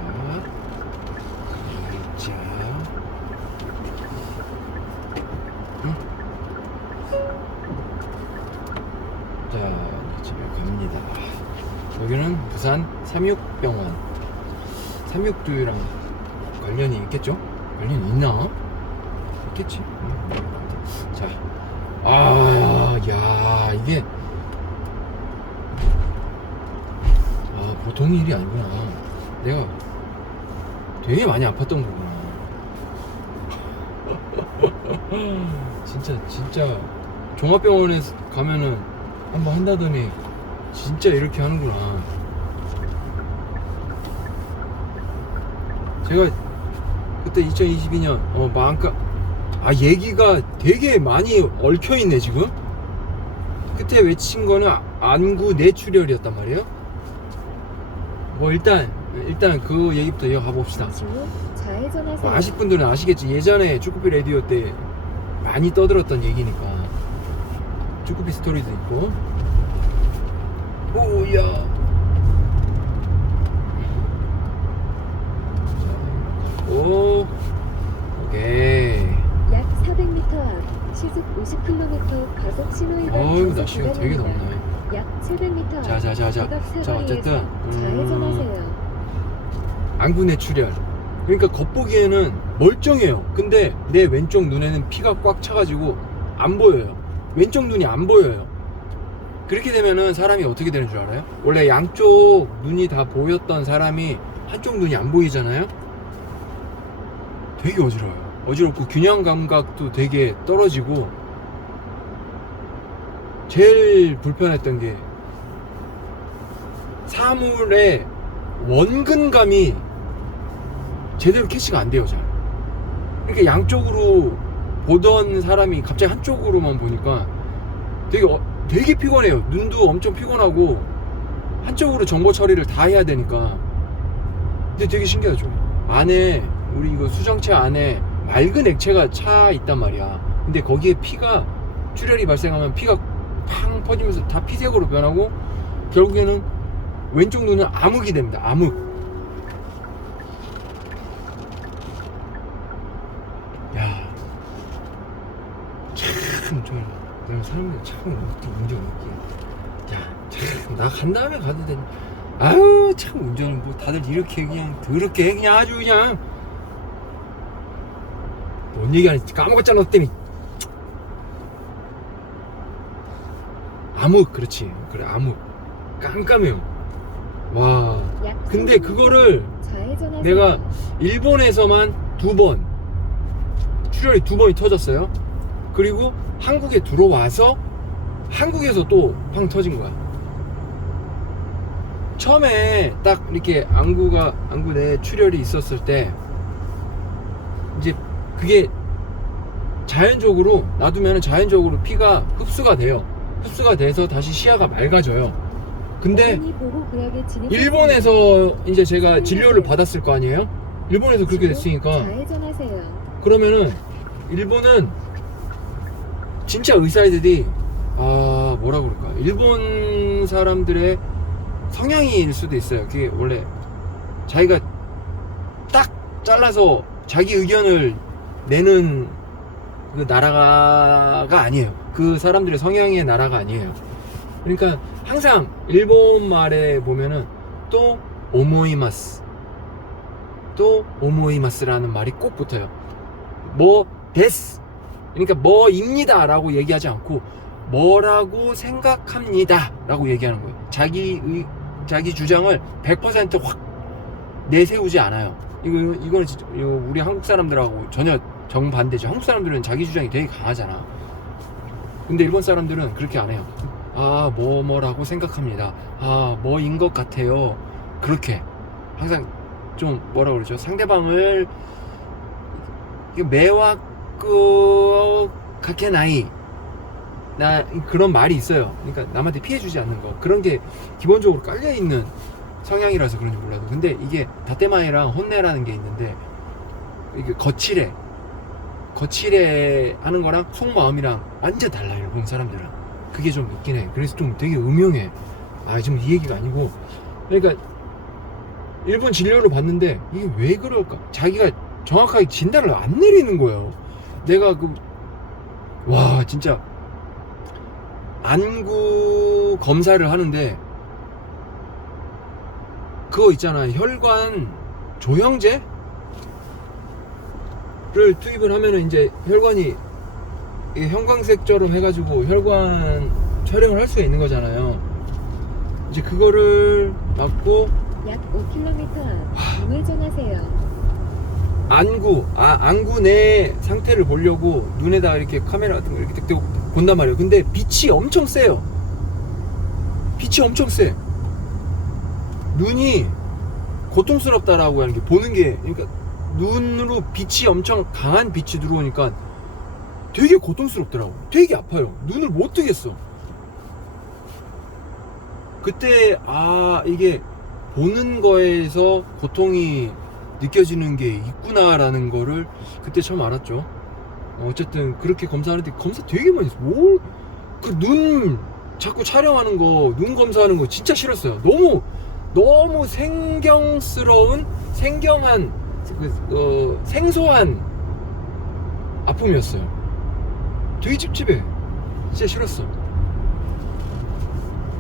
자, 집에 갑니다. 여기는 부산 삼육병원. 삼육두유랑 관련이 있겠죠? 관련이 있나? 있겠지. 자, 야, 이게 보통 일이 아니구나. 내가 되게 많이 아팠던 거구나. 진짜 종합병원에 가면은 한번 한다더니 진짜 이렇게 하는구나. 제가 그때 2022년 마음껏 얘기가 되게 많이 얽혀있네 지금. 그때 외친 거는 안구 뇌출혈이었단 말이에요. 뭐 일단 그 얘기부터 이어가 봅시다. 잠시 후 좌회전하세요. 아실 분들은 아시겠지. 예전에 쭈꾸비 라디오 때 많이 떠들었던 얘기니까. 쭈꾸비 스토리도 있고. 오야. 오케이. 약 400m 앞 시속 50km 과속 신호위반 어휴, 단속 날씨가 되게 구간입니다. 덥네. 약 700m 자, 어쨌든 좌회전하세요. 안구 뇌출혈. 그러니까 겉보기에는 멀쩡해요. 근데 내 왼쪽 눈에는 피가 꽉 차가지고 안 보여요. 왼쪽 눈이 안 보여요. 그렇게 되면은 사람이 어떻게 되는 줄 알아요? 원래 양쪽 눈이 다 보였던 사람이 한쪽 눈이 안 보이잖아요. 되게 어지럽고 균형 감각도 되게 떨어지고. 제일 불편했던 게 사물의 원근감이 제대로 캐치가 안 돼요. 잘. 그러니까 양쪽으로 보던 사람이 갑자기 한쪽으로만 보니까 되게 피곤해요. 눈도 엄청 피곤하고 한쪽으로 정보 처리를 다 해야 되니까. 근데 되게 신기하죠. 안에 우리 이거 수정체 안에 맑은 액체가 차 있단 말이야. 근데 거기에 출혈이 발생하면 피가 팡 퍼지면서 다 피색으로 변하고 결국에는 왼쪽 눈은 암흑이 됩니다. 암흑. 야, 참 내가 사람들 참 운전 웃기. 야, 참 나 간 다음에 가도 되니. 아유, 참 운전을 뭐 다들 이렇게 그냥 더럽게 그냥 아주 그냥. 뭔 얘기하는지 까먹었잖아. 너 때문에. 암흑. 그렇지. 그래, 암흑. 깜깜해요. 와. 근데 그거를 좌회전하세요. 내가 일본에서만 2번 출혈이 2번이 터졌어요. 그리고 한국에 들어와서 한국에서 또 팡 터진 거야. 처음에 딱 이렇게 안구 내 출혈이 있었을 때 이제 그게 자연적으로 놔두면 자연적으로 피가 흡수가 돼요. 흡수가 돼서 다시 시야가 맑아져요. 근데 일본에서 이제 제가 진료를 받았을 거 아니에요? 일본에서 그렇게 됐으니까. 좌회전하세요. 그러면은 일본은 진짜 의사들이 뭐라 그럴까, 일본 사람들의 성향일 수도 있어요. 그게 원래 자기가 딱 잘라서 자기 의견을 내는 그 나라가 아니에요. 그 사람들의 성향의 나라가 아니에요. 그러니까 항상 일본 말에 보면은 또 오모이마스라는 말이 꼭 붙어요. 뭐 데스, 그러니까 뭐입니다 라고 얘기하지 않고 뭐라고 생각합니다 라고 얘기하는 거예요. 자기 주장을 100% 확 내세우지 않아요. 이거는 진짜 우리 한국 사람들하고 전혀 정반대죠. 한국 사람들은 자기 주장이 되게 강하잖아. 근데 일본 사람들은 그렇게 안 해요. 아, 뭐라고 생각합니다. 아, 뭐인 것 같아요. 그렇게 항상 좀 뭐라 그러죠? 상대방을 매와꾸 가케나이 나 그런 말이 있어요. 그러니까 남한테 피해주지 않는 거, 그런 게 기본적으로 깔려있는 성향이라서 그런지 몰라도, 근데 이게 다테마에랑 혼내라는 게 있는데, 이게 거칠해 하는 거랑 속마음이랑 완전 달라요, 일본 사람들은. 그게 좀 있긴 해. 그래서 좀 되게 음흉해. 아, 지금 이 얘기가 아니고, 그러니까 일본 진료를 봤는데 이게 왜 그럴까? 자기가 정확하게 진단을 안 내리는 거예요. 내가 와, 진짜 안구 검사를 하는데 그거 있잖아, 혈관 조형제를 투입을 하면은 이제 혈관이 형광색처럼 해가지고 혈관 촬영을 할 수가 있는 거잖아요. 이제 그거를 맞고 약 5km 앞 우회전하세요. 안구 내 상태를 보려고 눈에다 이렇게 카메라 같은 거 이렇게 대고 본단 말이에요. 근데 빛이 엄청 세요. 빛이 엄청 세. 눈이 고통스럽다라고 하는 게, 보는 게, 그러니까 눈으로 빛이 엄청 강한 빛이 들어오니까 되게 고통스럽더라고. 되게 아파요. 눈을 못 뜨겠어. 그때 이게 보는 거에서 고통이 느껴지는 게 있구나라는 거를 그때 처음 알았죠. 어쨌든 그렇게 검사하는데 검사 되게 많이 했어. 그 눈 자꾸 촬영하는 거, 눈 검사하는 거 진짜 싫었어요. 너무 생경스러운, 생소한 아픔이었어요. 되게 찝찝해. 진짜 싫었어.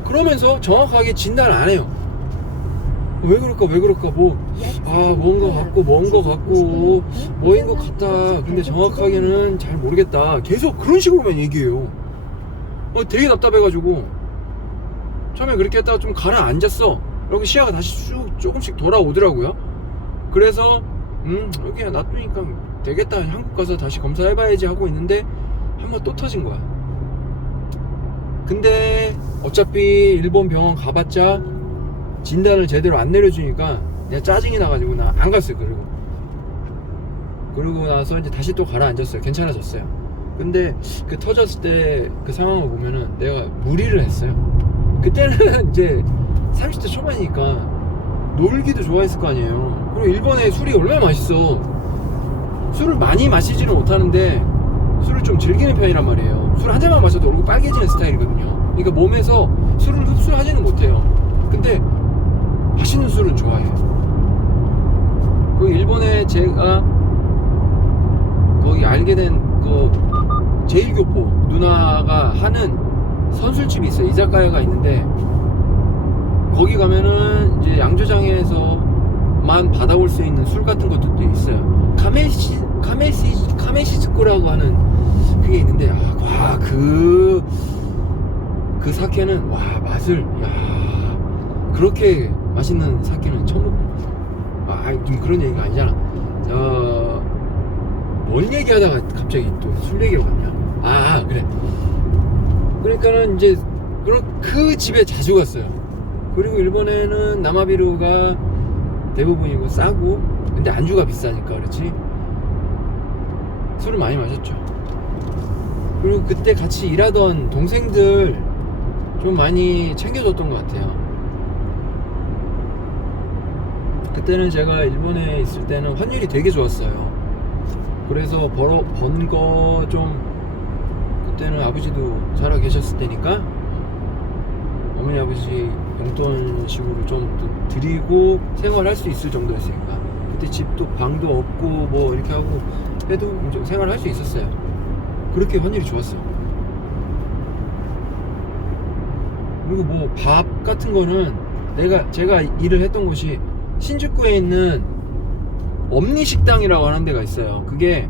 그러면서 정확하게 진단을 안 해요. 왜 그럴까 뭔 거 같고 뭐인 것 같다, 근데 정확하게는 잘 모르겠다, 계속 그런 식으로만 얘기해요. 되게 답답해가지고 처음에 그렇게 했다가 좀 가라앉았어. 그리고 시야가 다시 쭉 조금씩 돌아오더라고요. 그래서 여기 놔두니까 되겠다, 한국 가서 다시 검사해봐야지 하고 있는데 한번 또 터진 거야. 근데 어차피 일본 병원 가봤자 진단을 제대로 안 내려주니까 내가 짜증이 나가지고 나 안 갔어요. 그러고 나서 이제 다시 또 가라앉았어요. 괜찮아졌어요. 근데 그 터졌을 때 그 상황을 보면은 내가 무리를 했어요. 그때는 이제 30대 초반이니까 놀기도 좋아했을 거 아니에요. 그리고 일본에 술이 얼마나 맛있어. 술을 많이 마시지는 못하는데 술을 좀 즐기는 편이란 말이에요. 술 한 잔만 마셔도 얼굴 빨개지는 스타일이거든요. 그러니까 몸에서 술을 흡수하지는 못해요. 근데 맛있는 술은 좋아해요. 그 일본에 제가 거기 알게 된 제1교포 누나가 하는 선술집이 있어요. 이자카야가 있는데 거기 가면은 이제 양조장에서만 받아올 수 있는 술 같은 것도 있어요. 카메시즈코라고 하는 그게 있는데, 그 사케는 맛을, 그렇게 맛있는 사케는 처음 좀 그런 얘기가 아니잖아. 뭔 얘기하다가 갑자기 또 술 얘기로 갔냐? 그래. 그러니까는 이제 그 집에 자주 갔어요. 그리고 일본에는 나마비루가 대부분이고 싸고, 근데 안주가 비싸니까 그렇지 술을 많이 마셨죠. 그리고 그때 같이 일하던 동생들 좀 많이 챙겨줬던 것 같아요. 그때는 제가 일본에 있을 때는 환율이 되게 좋았어요. 그래서 번 거 좀, 그때는 아버지도 살아 계셨을 때니까 어머니 아버지 용돈식으로 좀 드리고 생활할 수 있을 정도였으니까, 그때 집도 방도 없고 뭐 이렇게 하고 해도 이제 생활할 수 있었어요. 그렇게 환율이 좋았어요. 그리고 뭐 밥 같은 거는 제가 일을 했던 곳이 신주쿠에 있는 엄니식당이라고 하는 데가 있어요. 그게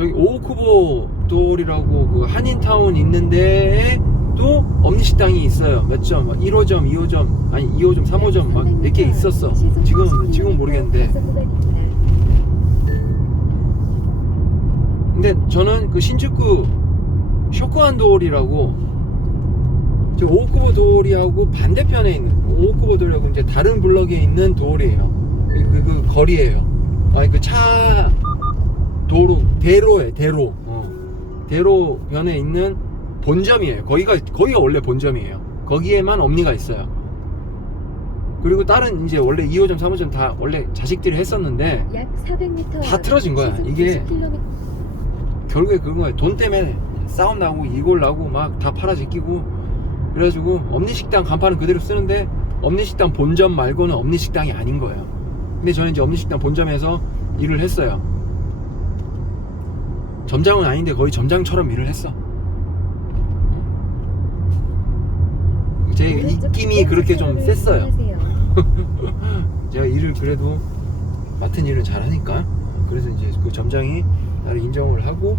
저기 오오쿠보 도리라고 그 한인타운 있는 데에 또 엄니식당이 있어요. 몇 점? 1호점, 2호점, 아니 2호점, 3호점 막 몇 개 있었어. 지금 모르겠는데. 근데 저는 그 신주쿠 쇼쿠한 도리라고 저 오오쿠보 도리하고 반대편에 있는 오오쿠보 도리하고 이제 다른 블럭에 있는 도리예요. 그 거리예요. 아니 그 차 도로 대로에 대로 대로변에 있는 본점이에요. 거기가 원래 본점이에요. 거기에만 엄니가 있어요. 그리고 다른 이제 원래 2호점, 3호점 다 원래 자식들이 했었는데 약 400m 다 틀어진 거야. 이게 결국에 그런 거예요. 돈 때문에 싸움 나고 이골 나고 막 다 팔아 제끼고 그래가지고 엄니식당 간판은 그대로 쓰는데 엄니식당 본점 말고는 엄니식당이 아닌 거예요. 근데 저는 이제 엄니식당 본점에서 일을 했어요. 점장은 아닌데 거의 점장처럼 일을 했어. 제 입김이 그렇게 좀 셌어요. 제가 일을 그래도 맡은 일은 잘하니까. 그래서 이제 그 점장이 나를 인정을 하고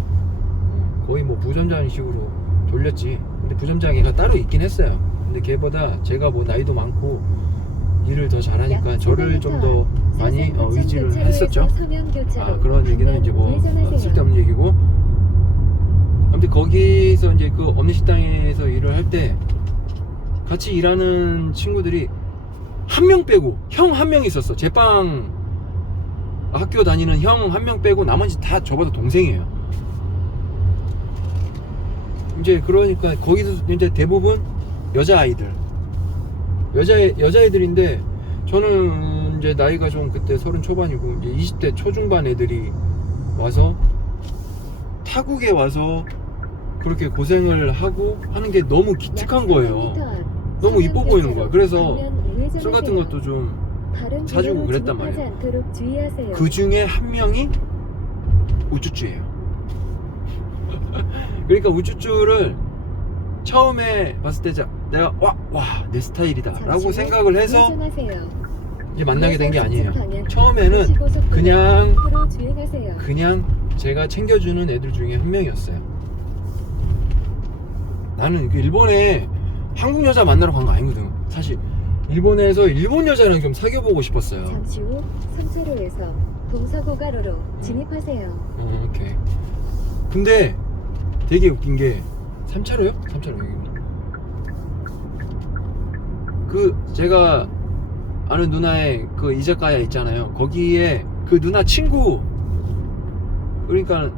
거의 뭐 부점장 식으로 돌렸지. 근데 부점장이가 따로 있긴 했어요. 근데 걔보다 제가 뭐 나이도 많고 일을 더 잘하니까 저를 좀 더 많이 의지를 했었죠. 그런 얘기는 이제 뭐 쓸데없는 얘기고. 아무튼 거기서 이제 그 엄니식당에서 일을 할 때 같이 일하는 친구들이 한 명 빼고 형 한 명 있었어. 제빵 학교 다니는 형 한 명 빼고 나머지 다 저보다 동생이에요. 이제 그러니까 거기서 이제 대부분 여자애들인데 저는 이제 나이가 좀 그때 30 초반이고 이제 20대 초중반 애들이 와서 타국에 와서 그렇게 고생을 하고 하는 게 너무 기특한 거예요. 너무 이뻐 보이는 거야. 그래서 술 같은 것도 좀 사주고 그랬단 말이에요. 그 중에 한 명이 우쭈쭈예요. 그러니까 우쭈쭈를 처음에 봤을 때 내가 와 내 스타일이다 라고 생각을 해서 이제 만나게 된 게 아니에요. 처음에는 그냥 제가 챙겨주는 애들 중에 한 명이었어요. 나는 일본에 한국 여자 만나러 간 거 아니거든. 사실 일본에서 일본 여자랑 좀 사귀어보고 싶었어요. 잠시 후 3차로에서 동사고가로로 진입하세요. 오케이. 근데 되게 웃긴 게 3차로요? 3차로 여기. 그 제가 아는 누나의 그 이자카야 있잖아요. 거기에 그 누나 친구, 그러니까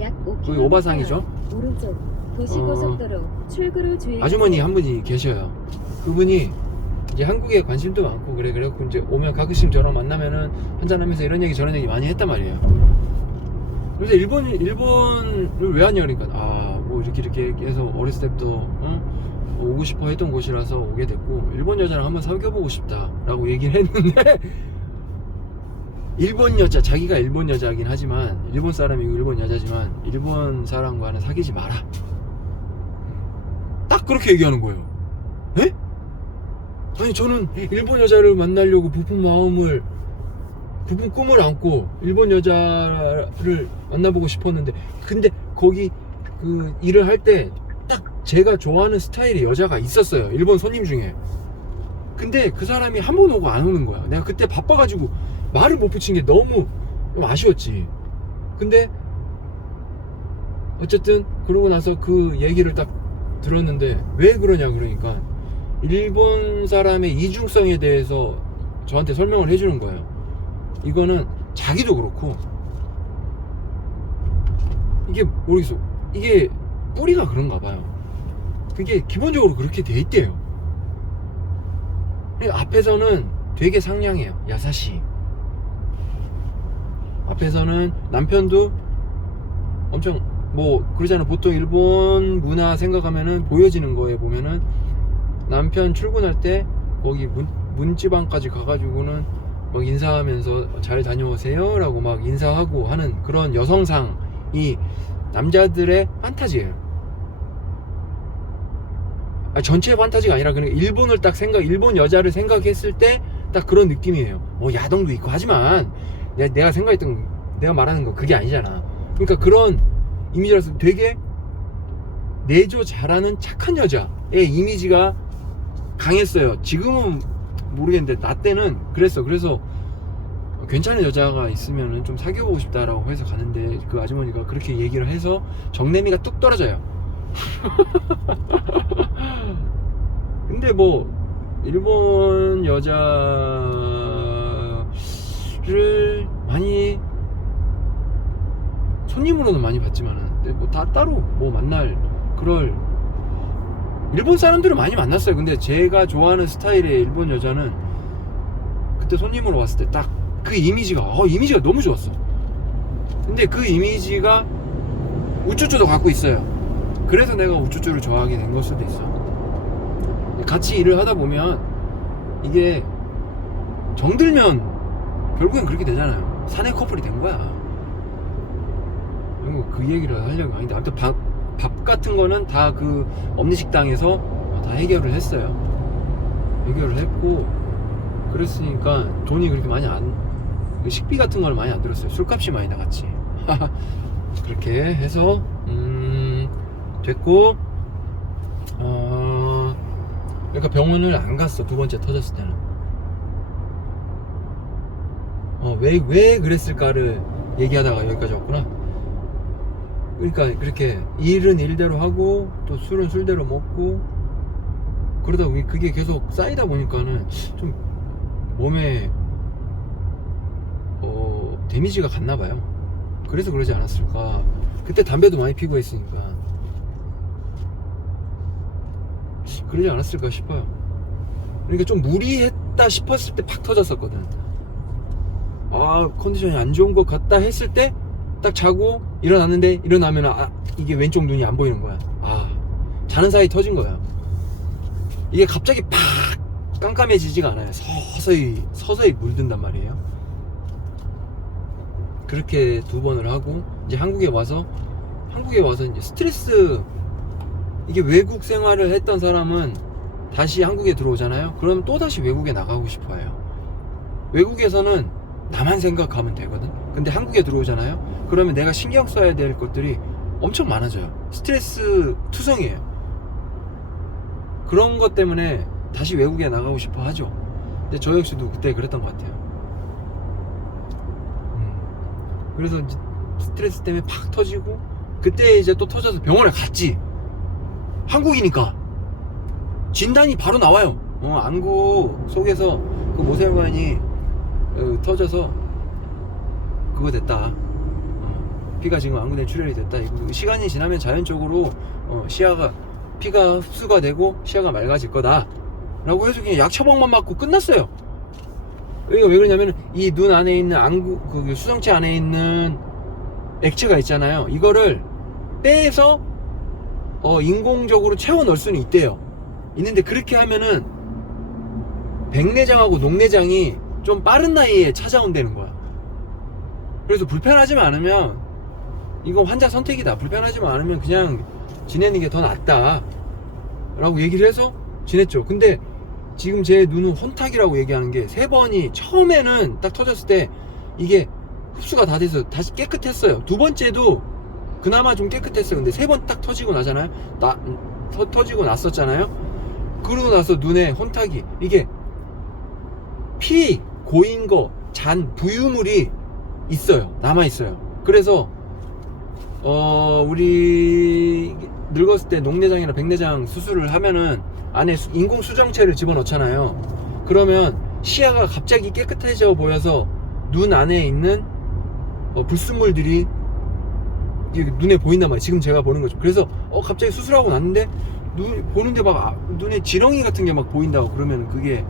약 5km 거기 오바상이죠. 오른쪽 도시고속도로 출구로 주의하세요. 아주머니 한 분이 계셔요. 그분이 이제 한국에 관심도 많고 그래갖고 이제 오면 가끔씩 저랑 만나면은 한잔하면서 이런 얘기 저런 얘기 많이 했단 말이에요. 그래서 일본을 왜 왔냐 그러니까 뭐 이렇게 해서 어렸을 때부터 오고 싶어 했던 곳이라서 오게 됐고 일본 여자랑 한번 사귀어보고 싶다라고 얘기를 했는데 일본 여자, 자기가 일본 여자긴 하지만 일본 사람이고 일본 여자지만 일본 사람과는 사귀지 마라, 딱 그렇게 얘기하는 거예요. 에? 아니 저는 일본 여자를 만나려고 부푼 꿈을 안고 일본 여자를 만나보고 싶었는데, 근데 거기 그 일을 할 때 딱 제가 좋아하는 스타일의 여자가 있었어요, 일본 손님 중에. 근데 그 사람이 한 번 오고 안 오는 거야. 내가 그때 바빠가지고 말을 못 붙인 게 너무 좀 아쉬웠지. 근데 어쨌든 그러고 나서 그 얘기를 딱 들었는데 왜 그러냐 그러니까 일본 사람의 이중성에 대해서 저한테 설명을 해주는 거예요. 이거는 자기도 그렇고 이게 모르겠어, 이게 뿌리가 그런가 봐요. 그게 기본적으로 그렇게 돼 있대요. 앞에서는 되게 상냥해요. 야사시. 앞에서는 남편도 엄청 뭐 그러잖아. 보통 일본 문화 생각하면은 보여지는 거에 보면은 남편 출근할 때 거기 문지방까지 가가지고는 막 인사하면서 잘 다녀오세요 라고 막 인사하고 하는 그런 여성상이 남자들의 판타지예요. 전체 판타지가 아니라 그냥 일본을 딱 일본 여자를 생각했을 때 딱 그런 느낌이에요. 뭐 야동도 있고 하지만 내가 말하는 거 그게 아니잖아. 그러니까 그런 이미지라서 되게 내조 잘하는 착한 여자의 이미지가 강했어요. 지금은 모르겠는데 나 때는 그랬어. 그래서 괜찮은 여자가 있으면 좀 사귀어보고 싶다라고 해서 가는데 그 아주머니가 그렇게 얘기를 해서 정내미가 뚝 떨어져요. 근데 뭐 일본 여자를 많이 손님으로는 많이 봤지만은 뭐 다 따로 뭐 만날 그럴 일본 사람들은 많이 만났어요. 근데 제가 좋아하는 스타일의 일본 여자는 그때 손님으로 왔을 때 딱 그 이미지가 너무 좋았어. 근데 그 이미지가 우쭈쭈도 갖고 있어요. 그래서 내가 우쭈쭈를 좋아하게 된 걸 수도 있어. 같이 일을 하다 보면 이게 정들면 결국엔 그렇게 되잖아요. 사내 커플이 된 거야. 그 얘기를 하려고 하는데 아무튼 밥 같은 거는 다 그 엄니식당에서 다 해결을 했어요. 해결을 했고 그랬으니까 돈이 그렇게 많이 식비 같은 걸 많이 안 들었어요. 술값이 많이 나갔지. 그렇게 해서 됐고 그러니까 병원을 안 갔어. 두 번째 터졌을 때는 왜 그랬을까를 얘기하다가 여기까지 왔구나. 그러니까 그렇게 일은 일대로 하고 또 술은 술대로 먹고 그러다 보니 그게 계속 쌓이다 보니까는 좀 몸에 데미지가 갔나 봐요. 그래서 그러지 않았을까. 그때 담배도 많이 피고 했으니까 그러지 않았을까 싶어요. 그러니까 좀 무리했다 싶었을 때 팍 터졌었거든. 컨디션이 안 좋은 것 같다 했을 때 딱 자고 일어났는데 일어나면 이게 왼쪽 눈이 안 보이는 거야. 자는 사이 터진 거야. 이게 갑자기 팍 깜깜해지지가 않아요. 서서히 물든단 말이에요. 그렇게 2번을 하고 이제 한국에 와서 이제 스트레스, 이게 외국 생활을 했던 사람은 다시 한국에 들어오잖아요. 그럼 또 다시 외국에 나가고 싶어 해요. 외국에서는 나만 생각하면 되거든. 근데 한국에 들어오잖아요. 그러면 내가 신경 써야 될 것들이 엄청 많아져요. 스트레스 투성이에요. 그런 것 때문에 다시 외국에 나가고 싶어 하죠. 근데 저 역시도 그때 그랬던 것 같아요. 그래서 이제 스트레스 때문에 팍 터지고 그때 이제 또 터져서 병원에 갔지. 한국이니까 진단이 바로 나와요. 안구 속에서 그 모세혈관이 터져서 그거 됐다. 피가 지금 안구 내 출혈이 됐다. 이거 시간이 지나면 자연적으로 피가 흡수가 되고 시야가 맑아질 거다 라고 해서 그냥 약 처방만 맞고 끝났어요. 그러니까 왜 그러냐면 이 눈 안에 있는 안구 그 수정체 안에 있는 액체가 있잖아요. 이거를 빼서 인공적으로 채워 넣을 수는 있대요. 있는데 그렇게 하면은 백내장하고 녹내장이 좀 빠른 나이에 찾아온다는 거야. 그래서 불편하지만 않으면 이건 환자 선택이다. 불편하지만 않으면 그냥 지내는 게 더 낫다 라고 얘기를 해서 지냈죠. 근데 지금 제 눈은 혼탁이라고 얘기하는 게 3번이 처음에는 딱 터졌을 때 이게 흡수가 다 돼서 다시 깨끗했어요. 2번째도 그나마 좀 깨끗했어요. 근데 3번 딱 터지고 나잖아요. 터지고 났었잖아요. 그러고 나서 눈에 혼탁이, 이게 피 고인 거 부유물이 있어요. 남아있어요. 그래서 우리 늙었을 때 녹내장이나 백내장 수술을 하면은 안에 인공 수정체를 집어넣잖아요. 그러면 시야가 갑자기 깨끗해져 보여서 눈 안에 있는 불순물들이 눈에 보인단 말이에요. 지금 제가 보는 거죠. 그래서 갑자기 수술하고 났는데 보는데 막 눈에 지렁이 같은 게 막 보인다고 그러면 그게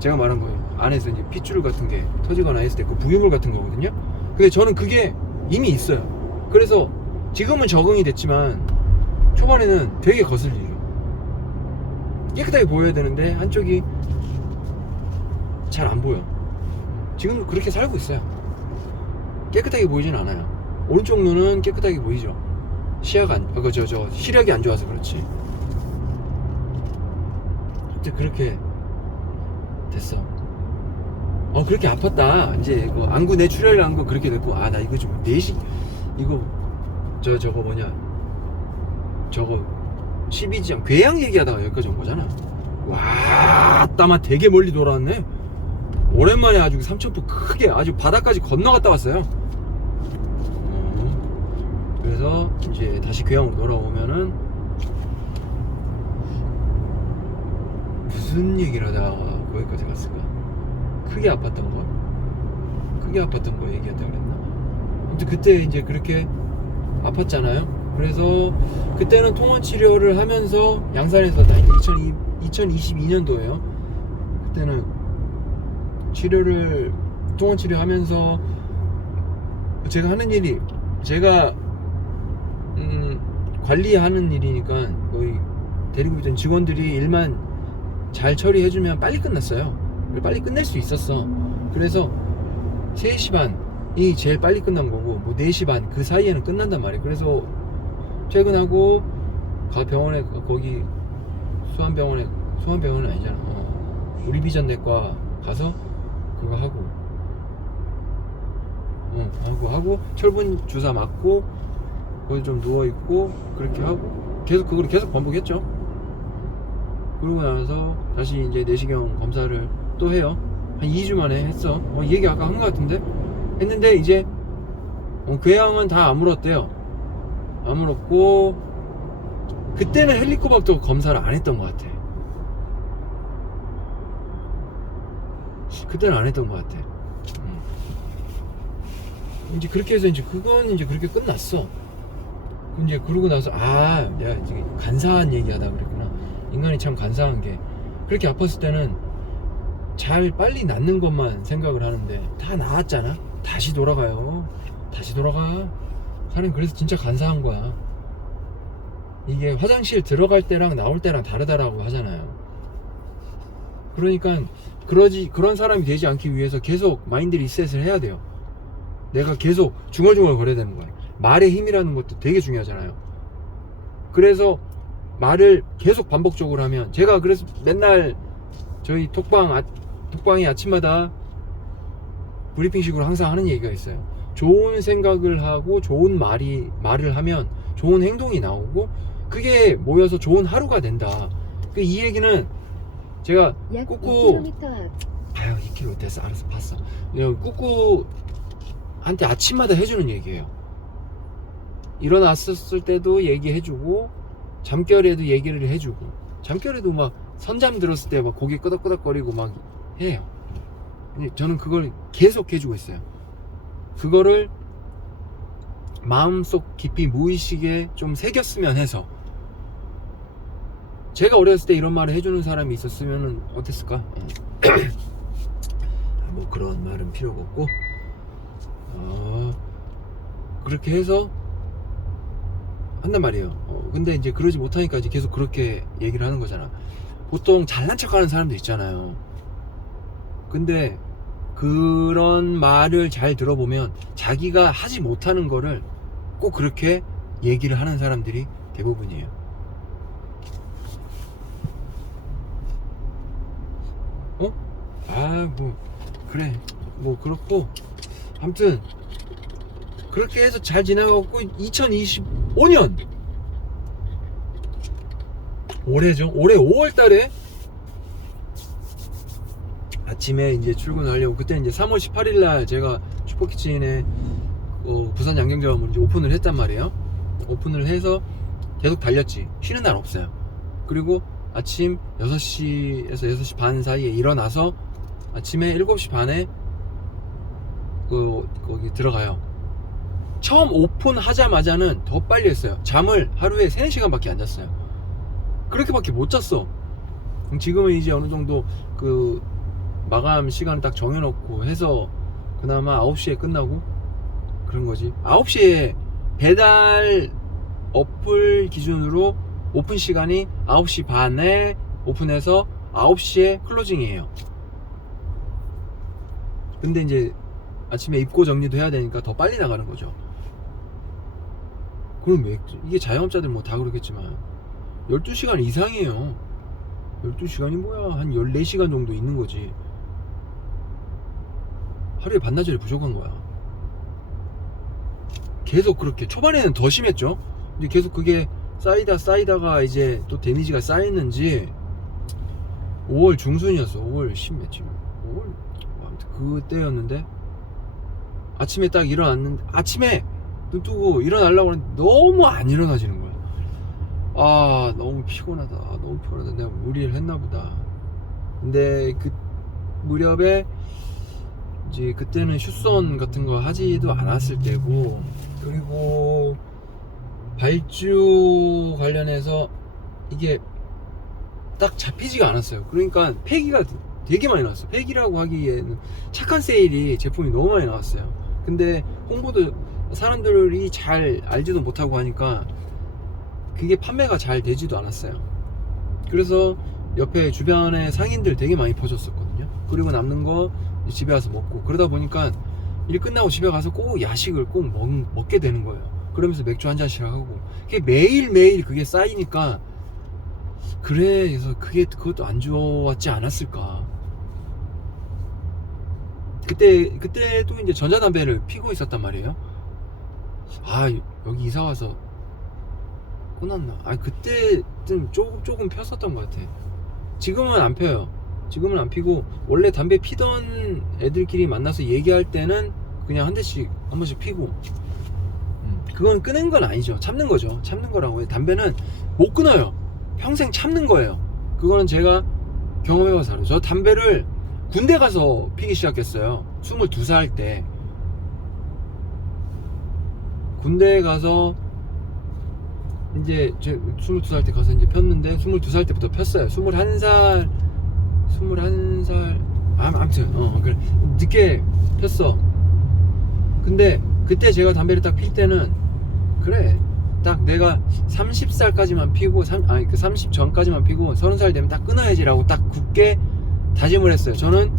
제가 말한 거예요. 안에서 이제 핏줄 같은 게 터지거나 했을 때 그 부유물 같은 거거든요. 근데 저는 그게 이미 있어요. 그래서 지금은 적응이 됐지만 초반에는 되게 거슬리죠. 깨끗하게 보여야 되는데 한쪽이 잘 안 보여. 지금도 그렇게 살고 있어요. 깨끗하게 보이진 않아요. 오른쪽 눈은 깨끗하게 보이죠. 시야가 시력이 안 좋아서 그렇지. 이제 그렇게 됐어. 그렇게 아팠다. 이제 안구 내 출혈 난 거 그렇게 됐고, 나 이거 좀 이거 저거 뭐냐, 저거 12지장 괴양 얘기하다가 여기까지 온 거잖아. 와, 따마 되게 멀리 돌아왔네. 오랜만에 아주 삼천포 크게 아주 바다까지 건너갔다 왔어요. 그래서 이제 다시 괴양으로 돌아오면은 무슨 얘기를 하다가 거기까지 갔을까? 크게 아팠던 거? 크게 아팠던 거 얘기한다 그랬나? 아무튼 그때 이제 그렇게 아팠잖아요. 그래서 그때는 통원 치료를 하면서 양산에서 다 2022년도에요. 그때는 통원 치료하면서 제가 하는 일이, 제가 관리하는 일이니까 거의 데리고 있던 직원들이 일만 잘 처리해주면 빨리 끝났어요. 빨리 끝낼 수 있었어. 그래서 3시 반이 제일 빨리 끝난 거고, 뭐 4시 반 그 사이에는 끝난단 말이에요. 그래서 퇴근하고 병원에, 거기 수환병원은 아니잖아. 우리 비전내과 가서 그거 하고 철분 주사 맞고 거기 좀 누워있고 그렇게 하고 그걸 계속 반복했죠. 그러고 나서 다시 이제 내시경 검사를 또 해요. 한 2주 만에 했어. 얘기 아까 한 것 같은데 했는데 이제 궤양은 다 아물었대요. 아물었고 그때는 헬리코박터 검사를 안 했던 것 같아. 그때는 안 했던 것 같아. 이제 그렇게 해서 이제 그건 이제 그렇게 끝났어. 이제 그러고 나서 내가 이제 간사한 얘기하다 그랬구나. 인간이 참 간사한 게, 그렇게 아팠을 때는 잘 빨리 낫는 것만 생각을 하는데 다 나았잖아. 다시 돌아가요. 다시 돌아가. 사람이 그래서 진짜 간사한 거야. 이게 화장실 들어갈 때랑 나올 때랑 다르다라고 하잖아요. 그러니까 그런 사람이 되지 않기 위해서 계속 마인드 리셋을 해야 돼요. 내가 계속 중얼중얼 거려야 되는 거야. 말의 힘이라는 것도 되게 중요하잖아요. 그래서 말을 계속 반복적으로 하면, 제가 그래서 맨날 저희 톡방이 아침마다 브리핑식으로 항상 하는 얘기가 있어요. 좋은 생각을 하고 좋은 말을 하면 좋은 행동이 나오고 그게 모여서 좋은 하루가 된다. 이 얘기는 제가 약 꾸꾸 2km 앞. 2km 됐어. 알았어, 봤어. 꾸꾸한테 아침마다 해주는 얘기예요. 일어났었을 때도 얘기해주고, 잠결에도 얘기를 해주고, 잠결에도 막 선잠 들었을 때 막 고개 끄덕끄덕거리고 막 해요. 저는 그걸 계속 해주고 있어요. 그거를 마음속 깊이 무의식에 좀 새겼으면 해서. 제가 어렸을 때 이런 말을 해주는 사람이 있었으면 어땠을까? 뭐 그런 말은 필요가 없고, 그렇게 해서 한단 말이에요. 근데 이제 그러지 못하니까 이제 계속 그렇게 얘기를 하는 거잖아. 보통 잘난 척 하는 사람도 있잖아요. 근데 그런 말을 잘 들어보면 자기가 하지 못하는 거를 꼭 그렇게 얘기를 하는 사람들이 대부분이에요. 뭐 그래, 뭐 그렇고, 아무튼 그렇게 해서 잘 지나가고 2025년 올해죠. 올해 5월달에 아침에 이제 출근하려고, 그때 이제 3월 18일날 제가 슈퍼키친에 부산 양정점을 이제 오픈을 했단 말이에요. 오픈을 해서 계속 달렸지. 쉬는 날 없어요. 그리고 아침 6시에서 6시 반 사이에 일어나서 아침에 7시 반에 거기 들어가요. 처음 오픈하자마자는 더 빨리 했어요. 잠을 하루에 3-4시간밖에 안 잤어요. 그렇게밖에 못 잤어. 지금은 이제 어느 정도 그 마감 시간을 딱 정해놓고 해서 그나마 9시에 끝나고 그런 거지. 9시에 배달 어플 기준으로 오픈 시간이 9시 반에 오픈해서 9시에 클로징이에요. 근데 이제 아침에 입고 정리도 해야 되니까 더 빨리 나가는 거죠. 그럼 이게 자영업자들 뭐 다 그렇겠지만 12시간 이상이에요. 12시간이 뭐야, 한 14시간 정도 있는 거지. 하루에 반나절이 부족한 거야. 계속 그렇게 초반에는 더 심했죠. 근데 계속 그게 쌓이다가 이제 또 데미지가 쌓였는지 5월 중순이었어. 5월 10몇쯤 5월 아무튼 그때였는데 아침에 딱 일어났는데 아침에 눈 뜨고 일어나려고 하는데 너무 안 일어나지는 거야. 아 너무 피곤하다. 너무 피곤하다. 내가 무리를 했나 보다. 근데 그 무렵에 이제 그때는 슈선 같은 거 하지도 않았을 때고, 그리고 발주 관련해서 이게 딱 잡히지가 않았어요. 그러니까 폐기가 되게 많이 나왔어요. 폐기라고 하기에는 착한 세일이 제품이 너무 많이 나왔어요. 근데 홍보도 사람들이 잘 알지도 못하고 하니까 그게 판매가 잘 되지도 않았어요. 그래서 옆에 주변에 상인들 되게 많이 퍼줬었거든요. 그리고 남는 거 집에 와서 먹고, 그러다 보니까 일 끝나고 집에 가서 꼭 야식을 꼭 먹게 되는 거예요. 그러면서 맥주 한 잔씩 하고, 그게 매일매일 그게 쌓이니까, 그래서 그것도 안 좋았지 않았을까. 그때도 이제 전자담배를 피고 있었단 말이에요. 아, 여기 이사 와서 끊었나? 아, 그때는 조금 폈었던 것 같아. 지금은 안 펴요. 지금은 안 피고, 원래 담배 피던 애들끼리 만나서 얘기할 때는 그냥 한 번씩 피고. 그건 끊은 건 아니죠. 참는 거죠. 참는 거라고. 담배는 못 끊어요. 평생 참는 거예요. 그거는 제가 경험해봐서 알아요. 저 담배를 군대 가서 피기 시작했어요. 22살 때. 군대 가서 이제 22살 때 가서 이제 폈는데, 22살 때부터 폈어요. 21살 아무튼 그래 늦게 폈어. 근데 그때 제가 담배를 딱 필 때는, 그래 딱 내가 30살까지만 피고 30 전까지만 피고 30살 되면 딱 끊어야지라고 딱 굳게 다짐을 했어요. 저는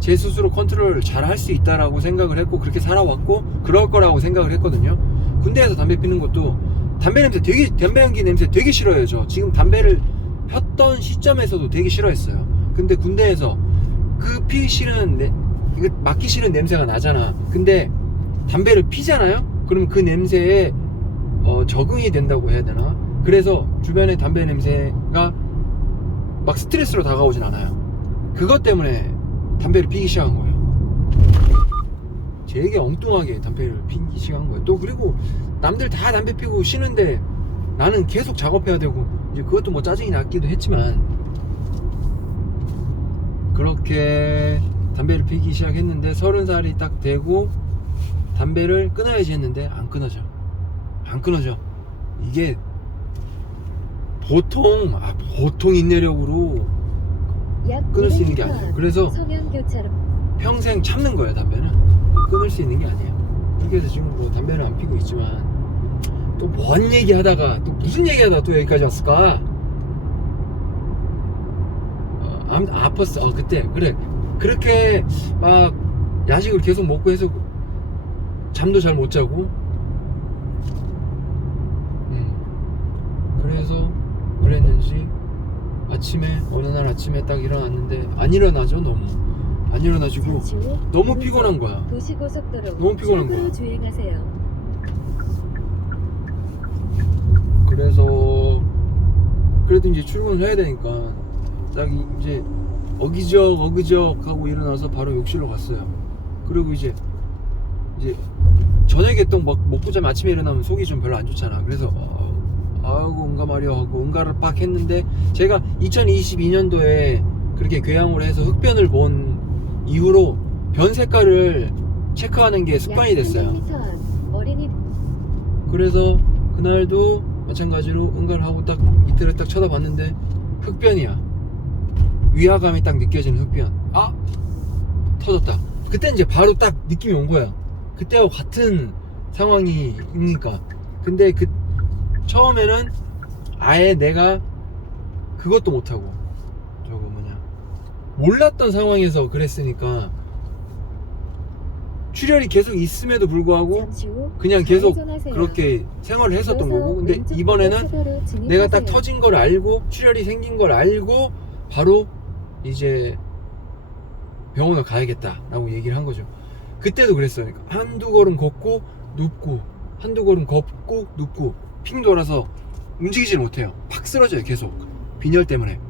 제 스스로 컨트롤을 잘 할 수 있다라고 생각을 했고, 그렇게 살아왔고 그럴 거라고 생각을 했거든요. 군대에서 담배 피는 것도 담배 연기 냄새 되게 싫어해요. 저 지금 담배를 폈던 시점에서도 되게 싫어했어요. 근데 군대에서 그 이거 맡기 싫은 냄새가 나잖아. 근데 담배를 피잖아요. 그럼 그 냄새에 적응이 된다고 해야 되나? 그래서 주변에 담배 냄새가 막 스트레스로 다가오진 않아요. 그것 때문에 담배를 피기 시작한 거예요. 되게 엉뚱하게 담배를 피기 시작한 거예요. 또 그리고 남들 다 담배 피고 쉬는데 나는 계속 작업해야 되고, 이제 그것도 뭐 짜증이 났기도 했지만, 그렇게 담배를 피기 시작했는데 30살이 딱 되고 담배를 끊어야지 했는데 안 끊어져. 이게 보통 인내력으로 끊을 수 있는 게 아니에요. 그래서 평생 참는 거예요. 담배는 끊을 수 있는 게 아니에요. 그렇게 해서 지금 뭐 담배는 안 피고 있지만, 또 뭔 얘기하다가 또 무슨 얘기하다가 또 여기까지 왔을까? 아팠어. 그때 그래 그렇게 막 야식을 계속 먹고 해서 잠도 잘 못 자고, 그래서 그랬는지 어느 날 아침에 딱 일어났는데 안 일어나죠. 너무 안 일어나지고 너무 피곤한 거야. 너무 피곤한 거야. 주행하세요. 그래도 이제 출근을 해야 되니까 딱 이제 어기적 하고 일어나서 바로 욕실로 갔어요. 그리고 이제 저녁에 또 막 먹고 자면 아침에 일어나면 속이 좀 별로 안 좋잖아. 그래서 아이고 응가 말이야 하고 응가를 빡 했는데, 제가 2022년도에 그렇게 궤양으로 해서 흑변을 본 이후로 변 색깔을 체크하는 게 습관이 됐어요. 그래서 그날도 마찬가지로 응가를 하고 딱 이틀을 딱 쳐다봤는데 흑변이야. 위화감이 딱 느껴지는 흑변. 터졌다. 그때 이제 바로 딱 느낌이 온 거야. 그때와 같은 상황이니까. 근데 처음에는 아예 내가 그것도 못하고 몰랐던 상황에서 그랬으니까, 출혈이 계속 있음에도 불구하고 그냥 계속 그렇게 생활을 했었던 거고, 근데 이번에는 내가 딱 터진 걸 알고 출혈이 생긴 걸 알고 바로 이제 병원을 가야겠다 라고 얘기를 한 거죠. 그때도 그랬어요. 한두 걸음 걷고 눕고 한두 걸음 걷고 눕고 핑 돌아서 움직이질 못해요. 팍 쓰러져요. 계속 빈혈 때문에.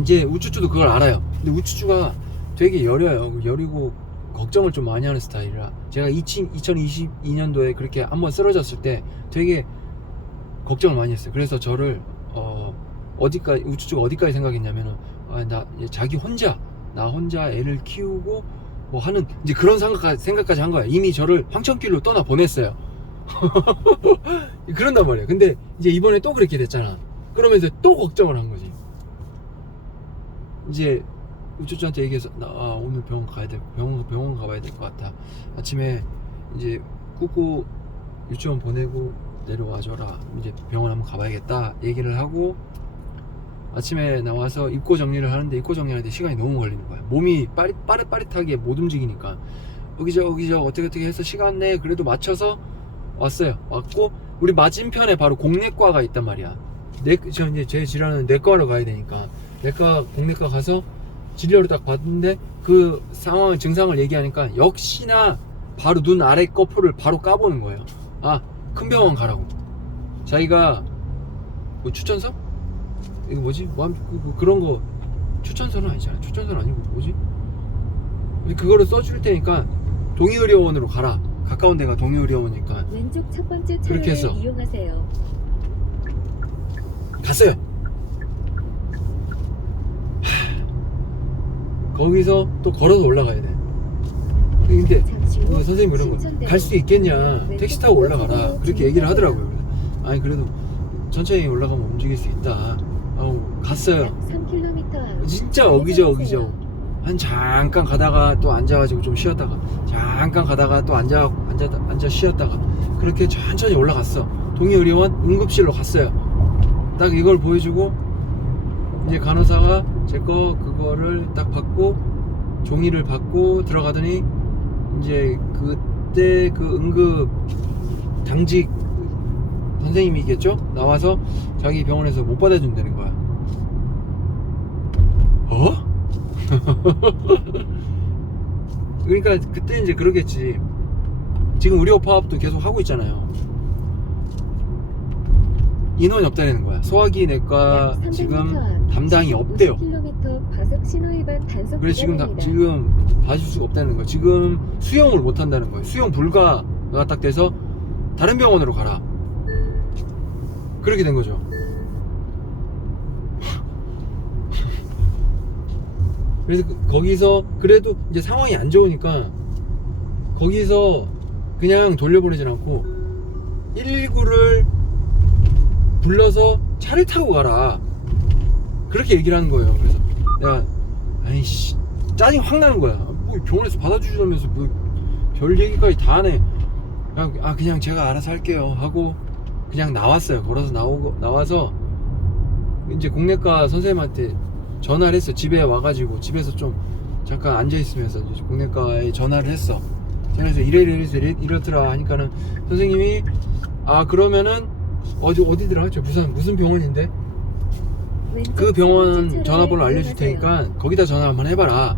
이제 우쭈쭈도 그걸 알아요. 근데 우쭈쭈가 되게 여려요. 여리고 걱정을 좀 많이 하는 스타일이라 제가 2022년도에 그렇게 한번 쓰러졌을 때 되게 걱정을 많이 했어요. 그래서 저를 어디까지 우쭈쭈가 어디까지 생각했냐면은 나 자기 혼자 나 혼자 애를 키우고 뭐 하는 이제 그런 생각까지 한 거예요. 이미 저를 황천길로 떠나 보냈어요. 그런단 말이에요. 근데 이제 이번에 또 그렇게 됐잖아. 그러면서 또 걱정을 한 거지. 이제 우쭈쭈한테 얘기해서 나 오늘 병원 가야 돼. 병원 가봐야 될 것 같아. 아침에 이제 꾸꾸 유치원 보내고 내려와줘라. 이제 병원 한번 가봐야겠다 얘기를 하고 아침에 나와서 입고 정리를 하는데 입고 정리하는데 시간이 너무 걸리는 거야. 몸이 빠릿빠릿하게 못 움직이니까 여기저 어떻게 해서 시간 내 그래도 맞춰서 왔어요. 왔고 우리 맞은편에 바로 공내과가 있단 말이야. 저 이제 제 질환은 내과로 가야 되니까 공내과 가서 진료를 딱 받는데 그 상황 증상을 얘기하니까 역시나 바로 눈 아래 거풀을 바로 까보는 거예요. 큰 병원 가라고. 자기가 뭐 추천서? 이거 뭐지? 그런 거 추천서는 아니잖아. 추천서는 아니고 뭐지? 그거를 써줄 테니까 동의의료원으로 가라. 가까운 데가 동의의료원이니까. 왼쪽 첫 번째 그렇게 차로를 해서 이용하세요. 갔어요. 거기서 또 걸어서 올라가야 돼. 근데 선생님 그런 거 갈 수 있겠냐, 택시 타고 올라가라 그렇게 얘기를 하더라고요. 그래서 아니 그래도 천천히 올라가면 움직일 수 있다. 갔어요. 3km 진짜 어기적 한 잠깐 가다가 또 앉아가지고 좀 쉬었다가 잠깐 가다가 또 앉아 쉬었다가 그렇게 천천히 올라갔어. 동의의료원 응급실로 갔어요. 딱 이걸 보여주고 이제 간호사가 제 거 그거를 딱 받고 종이를 받고 들어가더니 이제 그때 그 응급 당직 선생님이겠죠? 나와서 자기 병원에서 못 받아준다는 거야. 그러니까 그때 이제 그러겠지. 지금 의료파업도 계속 하고 있잖아요. 인원이 없다는 거야. 소화기 내과 지금 담당이 없대요. 그래서 지금 봐줄 수가 없다는 거야. 지금 수용을 못 한다는 거야. 수용 불가가 딱 돼서 다른 병원으로 가라. 그렇게 된 거죠. 그래서 거기서 그래도 이제 상황이 안 좋으니까 거기서 그냥 돌려보내진 않고 119를 불러서 차를 타고 가라 그렇게 얘기를 하는 거예요. 그래서 내가 아이씨 짜증이 확 나는 거야. 뭐 병원에서 받아주자면서 뭐 별 얘기까지 다 하네. 그냥 제가 알아서 할게요 하고 그냥 나왔어요. 걸어서 나와서 이제 공내과 선생님한테 전화를 했어. 집에 와가지고 집에서 좀 잠깐 앉아있으면서 이제 공내과에 전화를 했어. 전화해서 이렇더라 하니까는 선생님이 그러면은 어디더라? 저 무슨 병원인데? 그 병원 전화번호 알려줄 테니까 거기다 전화 한번 해봐라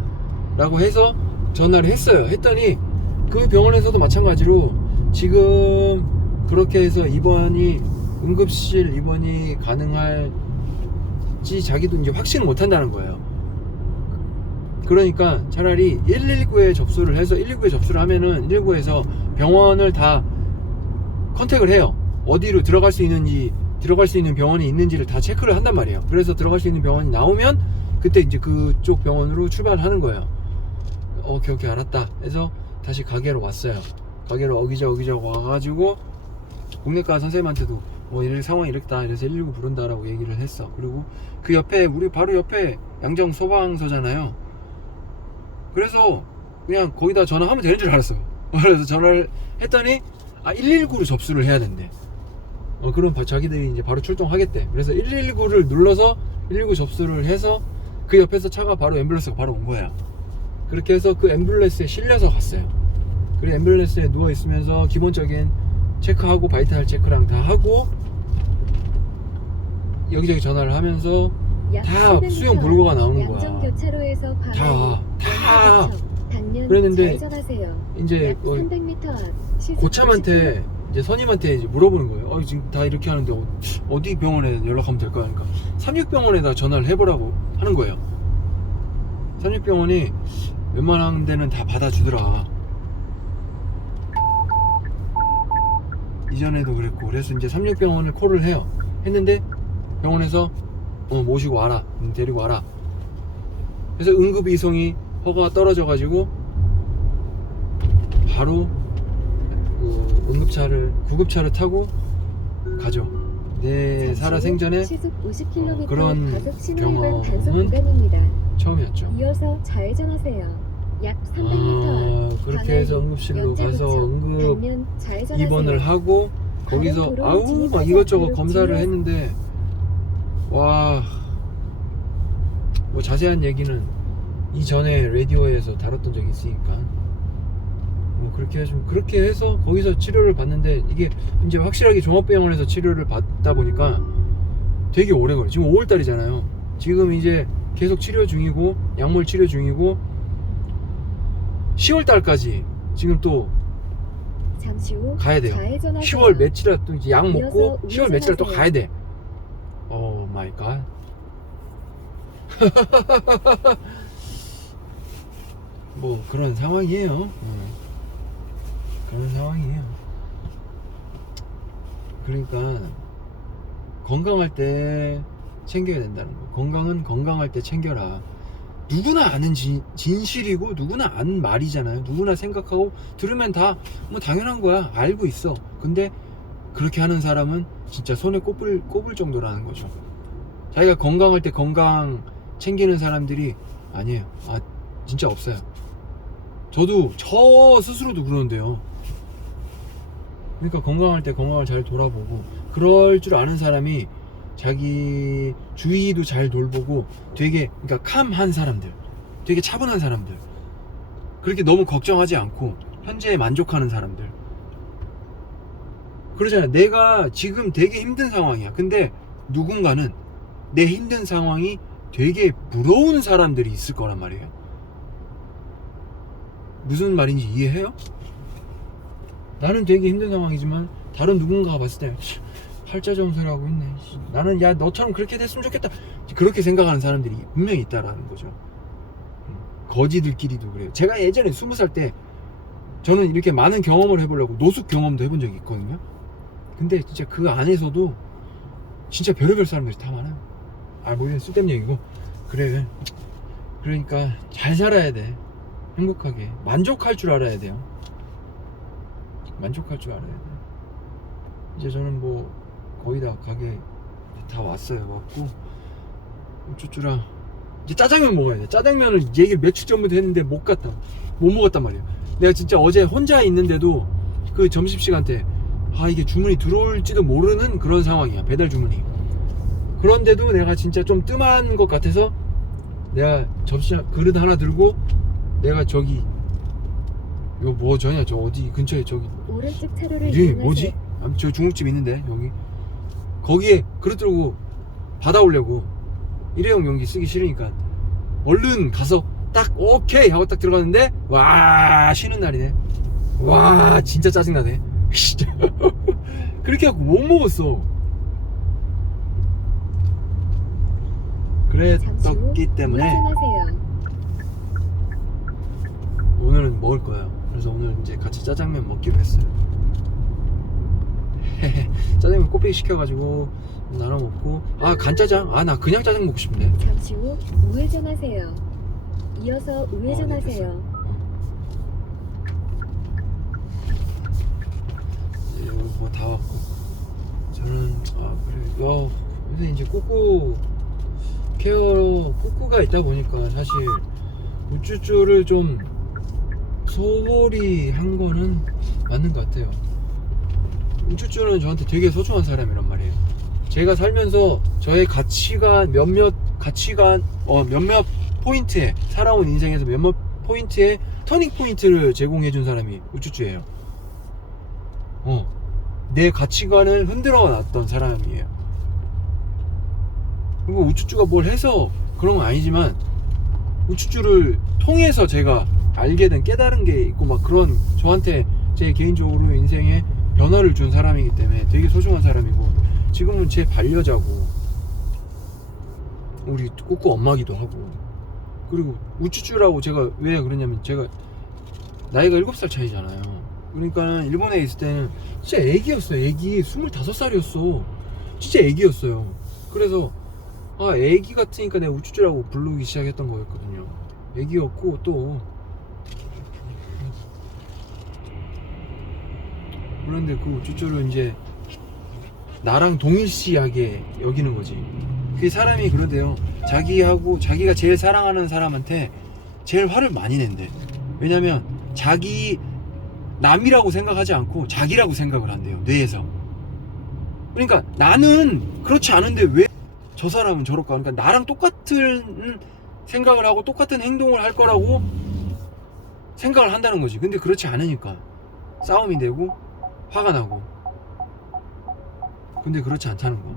라고 해서 전화를 했어요. 했더니 그 병원에서도 마찬가지로 지금 그렇게 해서 응급실 입원이 가능할지 자기도 이제 확신을 못 한다는 거예요. 그러니까 차라리 119에 접수를 해서 119에 접수를 하면은 119에서 병원을 다 컨택을 해요. 어디로 들어갈 수 있는 병원이 있는지를 다 체크를 한단 말이에요. 그래서 들어갈 수 있는 병원이 나오면 그때 이제 그쪽 병원으로 출발을 하는 거예요. 오케이 알았다 해서 다시 가게로 왔어요. 가게로 어기적 와가지고 공내과 선생님한테도 상황이 이렇다 이래서 119 부른다라고 얘기를 했어. 그리고 그 옆에 우리 바로 옆에 양정 소방서잖아요. 그래서 그냥 거기다 전화하면 되는 줄 알았어. 그래서 전화를 했더니 119로 접수를 해야 된대. 그럼 자기들이 이제 바로 출동하겠대. 그래서 119를 눌러서 119 접수를 해서 그 옆에서 차가 바로 앰뷸런스가 바로 온 거야. 그렇게 해서 그 앰뷸런스에 실려서 갔어요. 그리고 앰뷸런스에 누워 있으면서 기본적인 체크하고 바이탈 체크랑 다 하고 여기저기 전화를 하면서 다 수용 불구가 나오는 거야. 다 그랬는데 이제 고참한테 이제 선임한테 이제 물어보는 거예요. 지금 다 이렇게 하는데 어디 병원에 연락하면 될까 하니까 삼육병원에다 전화를 해보라고 하는 거예요. 삼육병원이 웬만한 데는 다 받아주더라. 이전에도 그랬고. 그래서 이제 삼육병원을 콜을 해요. 했는데 병원에서 모시고 와라, 데리고 와라. 그래서 응급 이송이 허가가 떨어져 가지고 바로 그 응급차를, 구급차를 타고 가죠. 내 살아생전에 시속 50km 그런 과속 신호위반 단속 경험은 구간입니다. 처음이었죠. 이어서 좌회전하세요. 약 300m 앞 그렇게 해서 응급실로 가서 응급 반면 좌회전하세요. 입원을 하고 거기서 막 이것저것 검사를 했는데 와, 뭐 자세한 얘기는 이전에 라디오에서 다뤘던 적이 있으니까 뭐 그렇게 해서 거기서 치료를 받는데 이게 이제 확실하게 종합병원에서 치료를 받다 보니까 되게 오래 걸려요. 지금 5월달이잖아요. 지금 이제 계속 치료 중이고 약물 치료 중이고 10월달까지 지금 또 잠시 후 가야 돼요. 좌회전하세요. 10월 며칠에 또 이제 약 먹고 이어서 10월 며칠에 또 우회전하세요. 가야 돼. 오 마이 갓. 뭐 그런 상황이에요. 그런 상황이에요. 그러니까 건강할 때 챙겨야 된다는 거. 건강은 건강할 때 챙겨라. 누구나 아는 진실이고 누구나 아는 말이잖아요. 누구나 생각하고 들으면 다 뭐 당연한 거야. 알고 있어. 근데 그렇게 하는 사람은 진짜 손에 꼽을 정도라는 거죠. 자기가 건강할 때 건강 챙기는 사람들이 아니에요. 진짜 없어요. 저도 저 스스로도 그러는데요. 그러니까 건강할 때 건강을 잘 돌아보고 그럴 줄 아는 사람이 자기 주위도 잘 돌보고 되게 그러니까 캄한 사람들, 되게 차분한 사람들, 그렇게 너무 걱정하지 않고 현재에 만족하는 사람들. 그러잖아요. 내가 지금 되게 힘든 상황이야. 근데 누군가는 내 힘든 상황이 되게 부러운 사람들이 있을 거란 말이에요. 무슨 말인지 이해해요? 나는 되게 힘든 상황이지만 다른 누군가가 봤을 때 팔자정세를 하고 있네. 나는 야 너처럼 그렇게 됐으면 좋겠다. 그렇게 생각하는 사람들이 분명히 있다라는 거죠. 거지들끼리도 그래요. 제가 예전에 20살 때 저는 이렇게 많은 경험을 해보려고 노숙 경험도 해본 적이 있거든요. 근데 진짜 그 안에서도 진짜 별의별 사람들이 다 많아요. 뭐 쓸데없는 얘기고. 그래. 그러니까 잘 살아야 돼. 행복하게. 만족할 줄 알아야 돼요. 만족할 줄 알아야 돼. 이제 저는 뭐 거의 다 가게 다 왔어요. 왔고 쭈쭈랑 이제 짜장면 먹어야 돼. 짜장면을 얘기를 며칠 전부터 했는데 못 먹었단 말이에요. 내가 진짜 어제 혼자 있는데도 그 점심시간 때 이게 주문이 들어올지도 모르는 그런 상황이야. 배달 주문이. 그런데도 내가 진짜 좀 뜸한 것 같아서 내가 그릇 하나 들고 내가 저기 이거 뭐 저냐 저 어디 근처에 저기 오른쪽 차로를 이게 이용하세요. 뭐지? 저 중국집 있는데 여기 거기에 그릇 들고 받아오려고 일회용 용기 쓰기 싫으니까 얼른 가서 딱 오케이 하고 딱 들어갔는데 와 쉬는 날이네. 와 진짜 짜증나네. 그렇게 하고 못 먹었어. 그랬기 때문에 우회전하세요. 오늘은 먹을 거예요. 그래서 오늘 이제 같이 짜장면 먹기로 했어요. 짜장면 꼬빼기 시켜가지고 나눠 먹고 간짜장? 나 그냥 짜장 먹고 싶네. 잠시 후 우회전하세요. 이어서 우회전하세요. 이제 뭐 다 왔고 저는 그래 요새 이제 꾸꾸가 있다 보니까 사실 우쭈쭈를 좀 소홀히 한 거는 맞는 것 같아요. 우쭈쭈는 저한테 되게 소중한 사람이란 말이에요. 제가 살면서 저의 몇몇 포인트에 살아온 인생에서 몇몇 포인트에 터닝 포인트를 제공해 준 사람이 우쭈쭈예요. 내 가치관을 흔들어 놨던 사람이에요. 그리고 우쭈쭈가 뭘 해서 그런 건 아니지만 우쭈쭈를 통해서 제가 알게 된 깨달은 게 있고 막 그런 저한테 제 개인적으로 인생에 변화를 준 사람이기 때문에 되게 소중한 사람이고, 지금은 제 반려자고, 우리 꾸꾸 엄마기도 하고, 그리고 우쭈쭈라고 제가 왜 그러냐면, 제가 나이가 7살 차이잖아요. 그러니까 일본에 있을 때는 진짜 애기였어요. 애기 25살이었어. 진짜 애기였어요. 그래서 애기 같으니까 내가 우쭈쭈라고 부르기 시작했던 거였거든요. 애기였고, 또 그런데 그 우쭈쭈를 이제 나랑 동일시하게 여기는 거지. 그게 사람이 그러대요. 자기가 제일 사랑하는 사람한테 제일 화를 많이 낸대. 왜냐면 자기 남이라고 생각하지 않고 자기라고 생각을 한대요, 뇌에서. 그러니까 나는 그렇지 않은데 왜 저 사람은 저럴까? 그러니까 나랑 똑같은 생각을 하고 똑같은 행동을 할 거라고 생각을 한다는 거지. 근데 그렇지 않으니까 싸움이 되고 화가 나고. 근데 그렇지 않다는 거.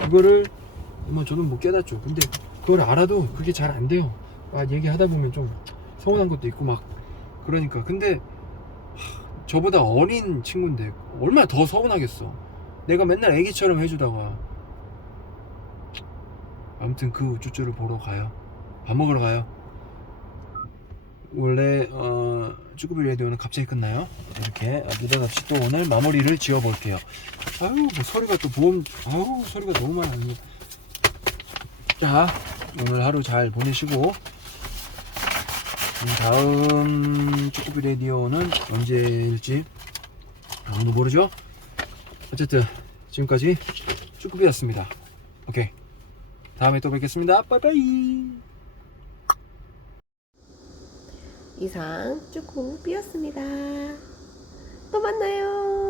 그거를 뭐 저는 못 깨닫죠. 근데 그걸 알아도 그게 잘 안 돼요. 얘기하다 보면 좀 서운한 것도 있고 막 그러니까. 근데 저보다 어린 친구인데 얼마나 더 서운하겠어. 내가 맨날 애기처럼 해주다가. 아무튼 그 우쭈쭈를 보러 가요. 밥 먹으러 가요. 원래 쭈꾸미 라디오는 갑자기 끝나요. 이렇게 느닷없이 또 오늘 마무리를 지어 볼게요. 아유, 뭐 소리가 또 소리가 너무 많이 나네. 자, 오늘 하루 잘 보내시고, 다음 쭈꾸미 라디오는 언제일지 아무도 모르죠. 어쨌든 지금까지 쭈꾸미였습니다. 오케이, 다음에 또 뵙겠습니다. 빠이빠이. 이상 쭈꾸삐였습니다. 또 만나요.